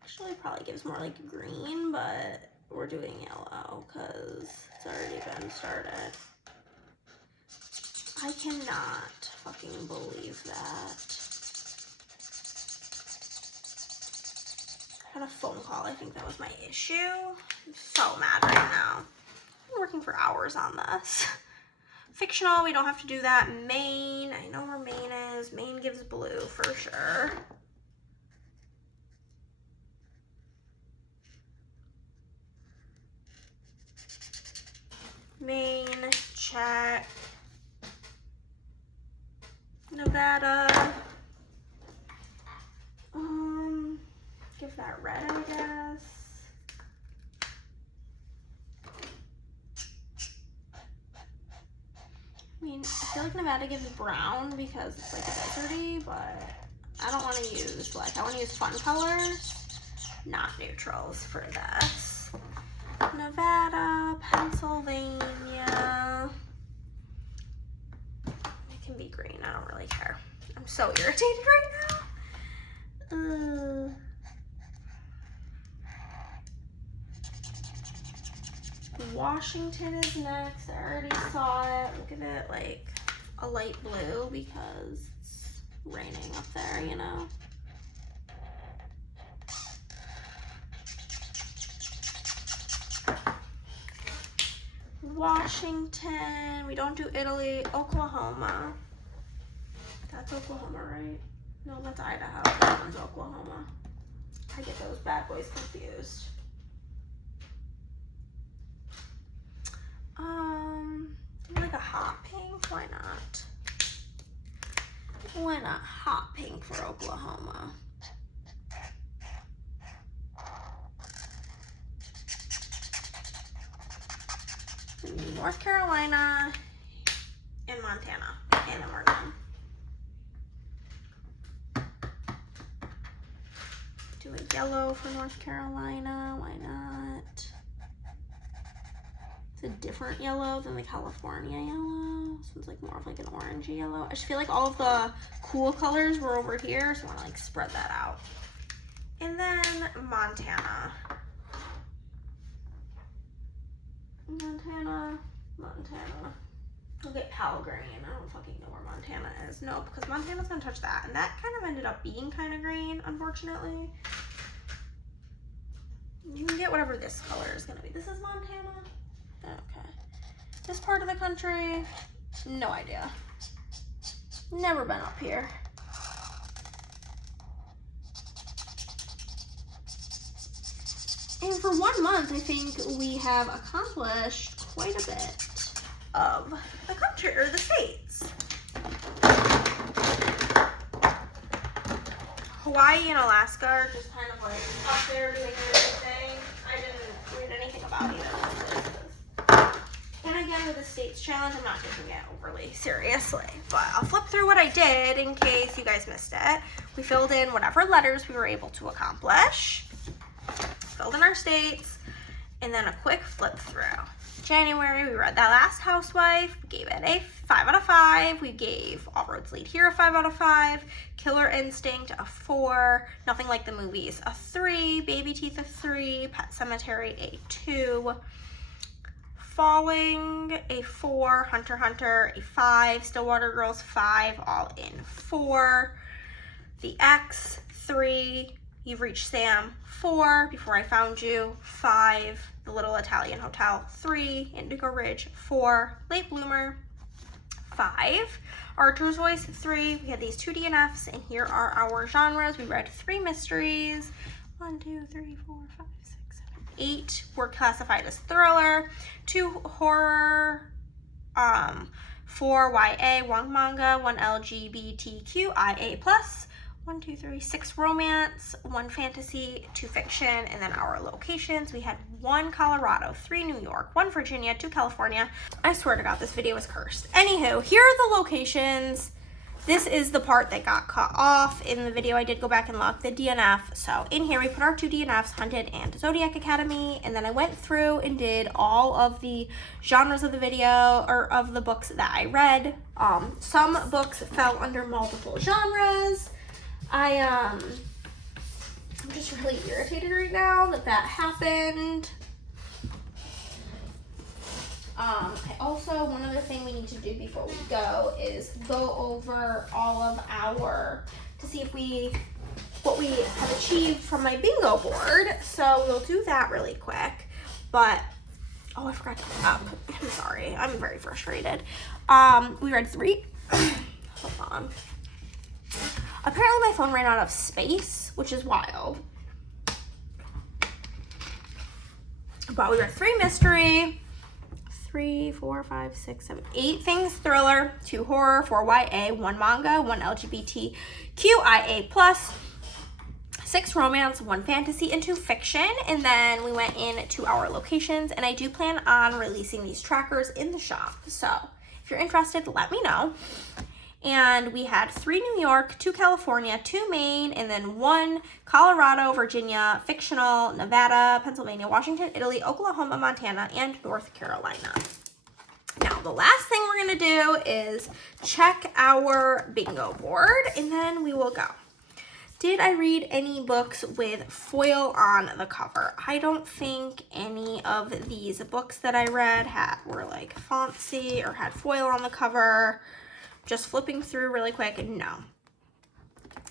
Actually, probably gives more like green, but we're doing yellow because it's already been started. I cannot fucking believe that. I had a phone call. I think that was my issue. I'm so mad right now. I've been working for hours on this. Fictional, we don't have to do that. Maine, I know where Maine is. Maine gives blue for sure. Maine, check. Nevada. Give that red, I guess. I mean, I feel like Nevada gives brown because it's like deserty, but I don't want to use like, I want to use fun colors, not neutrals for this. Nevada, Pennsylvania. It can be green, I don't really care. I'm so irritated right now. Washington is next. I already saw it. Look at it, like a light blue because it's raining up there, you know. Washington. We don't do Italy. Oklahoma. That's Oklahoma, right? No, that's Idaho. That one's Oklahoma. I get those bad boys confused. Like a hot pink? Why not? Why not hot pink for Oklahoma? North Carolina and Montana, and then we're done. Do a yellow for North Carolina, why not? It's a different yellow than the California yellow. This one's like more of like an orangey yellow. I just feel like all of the cool colors were over here, so I want to like spread that out. And then Montana. Montana. We'll get pale green. I don't fucking know where Montana is. No, because Montana's gonna touch that. And that kind of ended up being kind of green, unfortunately. You can get whatever this color is gonna be. This is Montana? Okay. This part of the country, no idea. Never been up here. And for 1 month, I think we have accomplished quite a bit of the country, or the states. Hawaii and Alaska are just kind of like up there doing their thing. I didn't read anything about either of those places. And again, with the states challenge, I'm not taking it overly seriously, but I'll flip through what I did in case you guys missed it. We filled in whatever letters we were able to accomplish, filled in our states, and then a quick flip through. January, we read that Last Housewife, we gave it a 5 out of 5. We gave All Roads Lead Here a 5 out of 5. Killer Instinct a 4. Nothing Like the Movies a 3. Baby Teeth a 3. Pet Sematary a 2. Falling a 4. Hunter x Hunter a 5. Stillwater Girls 5. All in 4. The X 3. You've Reached Sam 4. Before I Found You 5. The Little Italian Hotel 3. Indigo Ridge 4. Late Bloomer 5. Archer's Voice 3. We had these 2 DNFs, and here are our genres. We read 3 mysteries. 1, 2, 3, 4, 5, 6, 7, 8 were classified as thriller. 2 horror. 4 YA. 1 manga. 1 LGBTQIA+. 1, 2, 3, 6 romance, 1 fantasy, 2 fiction, and then our locations. We had 1 Colorado, 3 New York, 1 Virginia, 2 California. I swear to God, this video is cursed. Anywho, here are the locations. This is the part that got cut off in the video. I did go back and look, the DNF. So in here, we put our 2 DNFs, Hunted and Zodiac Academy, and then I went through and did all of the genres of the video, or of the books that I read. Some books fell under multiple genres. I'm just really irritated right now that happened. Also, one other thing we need to do before we go is go over all of our, to see if what we have achieved from my bingo board. So we'll do that really quick. But, oh, I forgot to look up. I'm sorry. I'm very frustrated. We read 3. Hold on. Apparently my phone ran out of space, which is wild. But we read 3 mystery, 3, 4, 5, 6, 7, 8 things thriller, 2 horror, 4 YA, 1 manga, 1 LGBTQIA+, 6 romance, 1 fantasy, and 2 fiction. And then we went into our locations, and I do plan on releasing these trackers in the shop. So if you're interested, let me know. And we had 3 New York, 2 California, 2 Maine, and then 1 Colorado, Virginia, fictional, Nevada, Pennsylvania, Washington, Italy, Oklahoma, Montana, and North Carolina. Now, the last thing we're gonna do is check our bingo board, and then we will go. Did I read any books with foil on the cover? I don't think any of these books that I read were like fancy or had foil on the cover. Just flipping through really quick, no.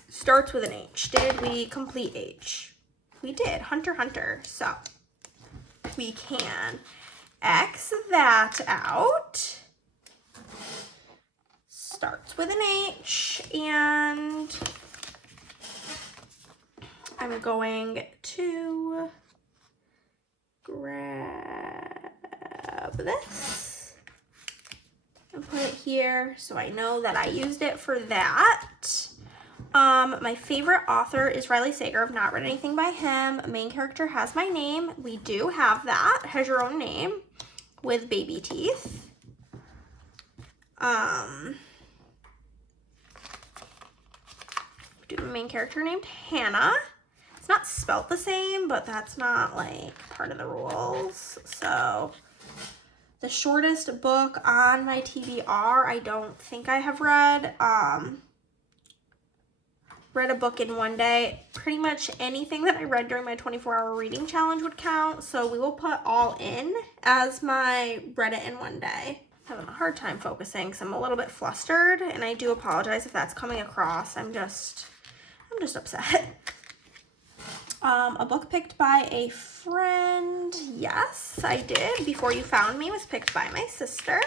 Starts with an H. Did we complete H? We did, Hunter x Hunter. So we can X that out. Starts with an H, and I'm going to grab this and put it here so I know that I used it for that. My favorite author is Riley Sager. I've not read anything by him. Main character has my name. We do have that. Has your own name with baby teeth. Do a main character named Hannah. It's not spelt the same, but that's not like part of the rules. So the shortest book on my TBR, I don't think I have read. Read a book in one day. Pretty much anything that I read during my 24-hour reading challenge would count. So we will put all in as my read it in one day. Having a hard time focusing because I'm a little bit flustered, and I do apologize if that's coming across. I'm just upset. A book picked by a friend. Yes, I did. Before You Found Me was picked by my sister.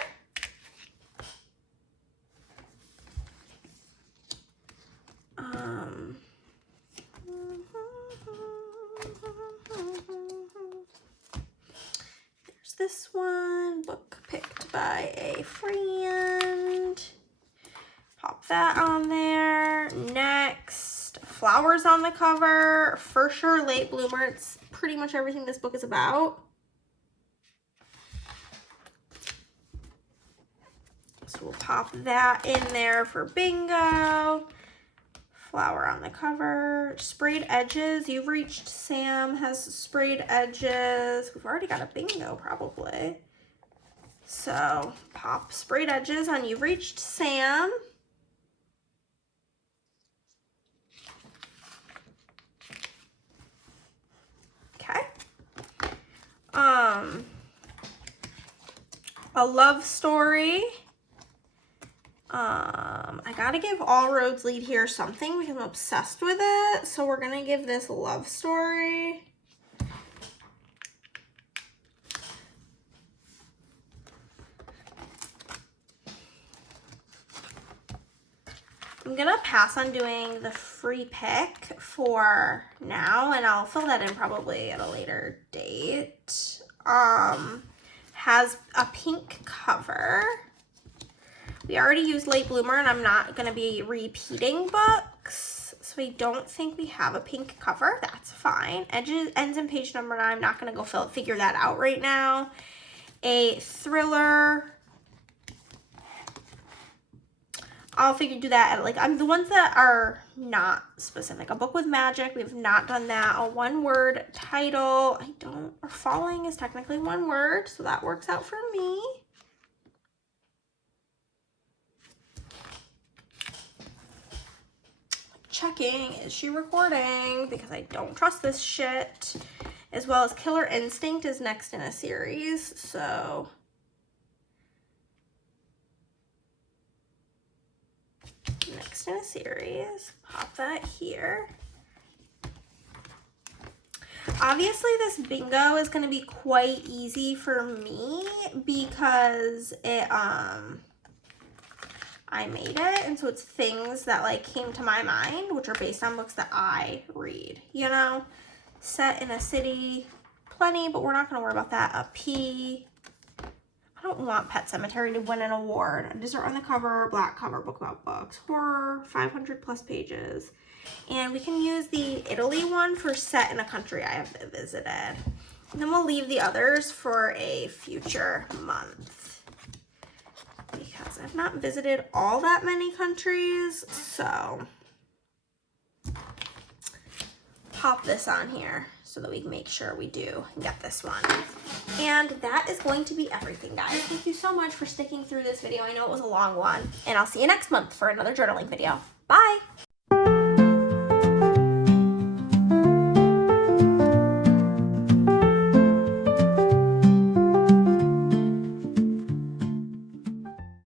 There's this one. Book picked by a friend. Pop that on there. Next. Flowers on the cover, for sure late bloomer. It's pretty much everything this book is about. So we'll pop that in there for bingo. Flower on the cover. Sprayed edges. You've Reached Sam has sprayed edges. We've already got a bingo probably. So pop sprayed edges on You've Reached Sam. A love story. I gotta give All Roads Lead Here something because I'm obsessed with it. So we're gonna give this love story. I'm gonna pass on doing the free pick for now, and I'll fill that in probably at a later date. Has a pink cover. We already used Late Bloomer, and I'm not gonna be repeating books, so I don't think we have a pink cover. That's fine. Edges ends in page number 9. I'm not gonna go figure that out right now. A thriller. I'll do that at the ones that are not specific. A book with magic, we've not done that. A one-word title, or Falling is technically one word, so that works out for me. Checking, is she recording? Because I don't trust this shit. As well as Killer Instinct is next in a series, so next in a series. Pop that here. Obviously, this bingo is going to be quite easy for me because I made it, and so it's things that came to my mind, which are based on books that I read, you know? Set in a city, plenty, but we're not going to worry about that. A P. I don't want Pet Sematary to win an award. Dessert on the cover, black cover, book about books, horror, 500 plus pages. And we can use the Italy one for set in a country I have visited. And then we'll leave the others for a future month, because I've not visited all that many countries, so pop this on here so that we can make sure we do get this one. And that is going to be everything, guys. Thank you so much for sticking through this video. I know it was a long one, and I'll see you next month for another journaling video. Bye!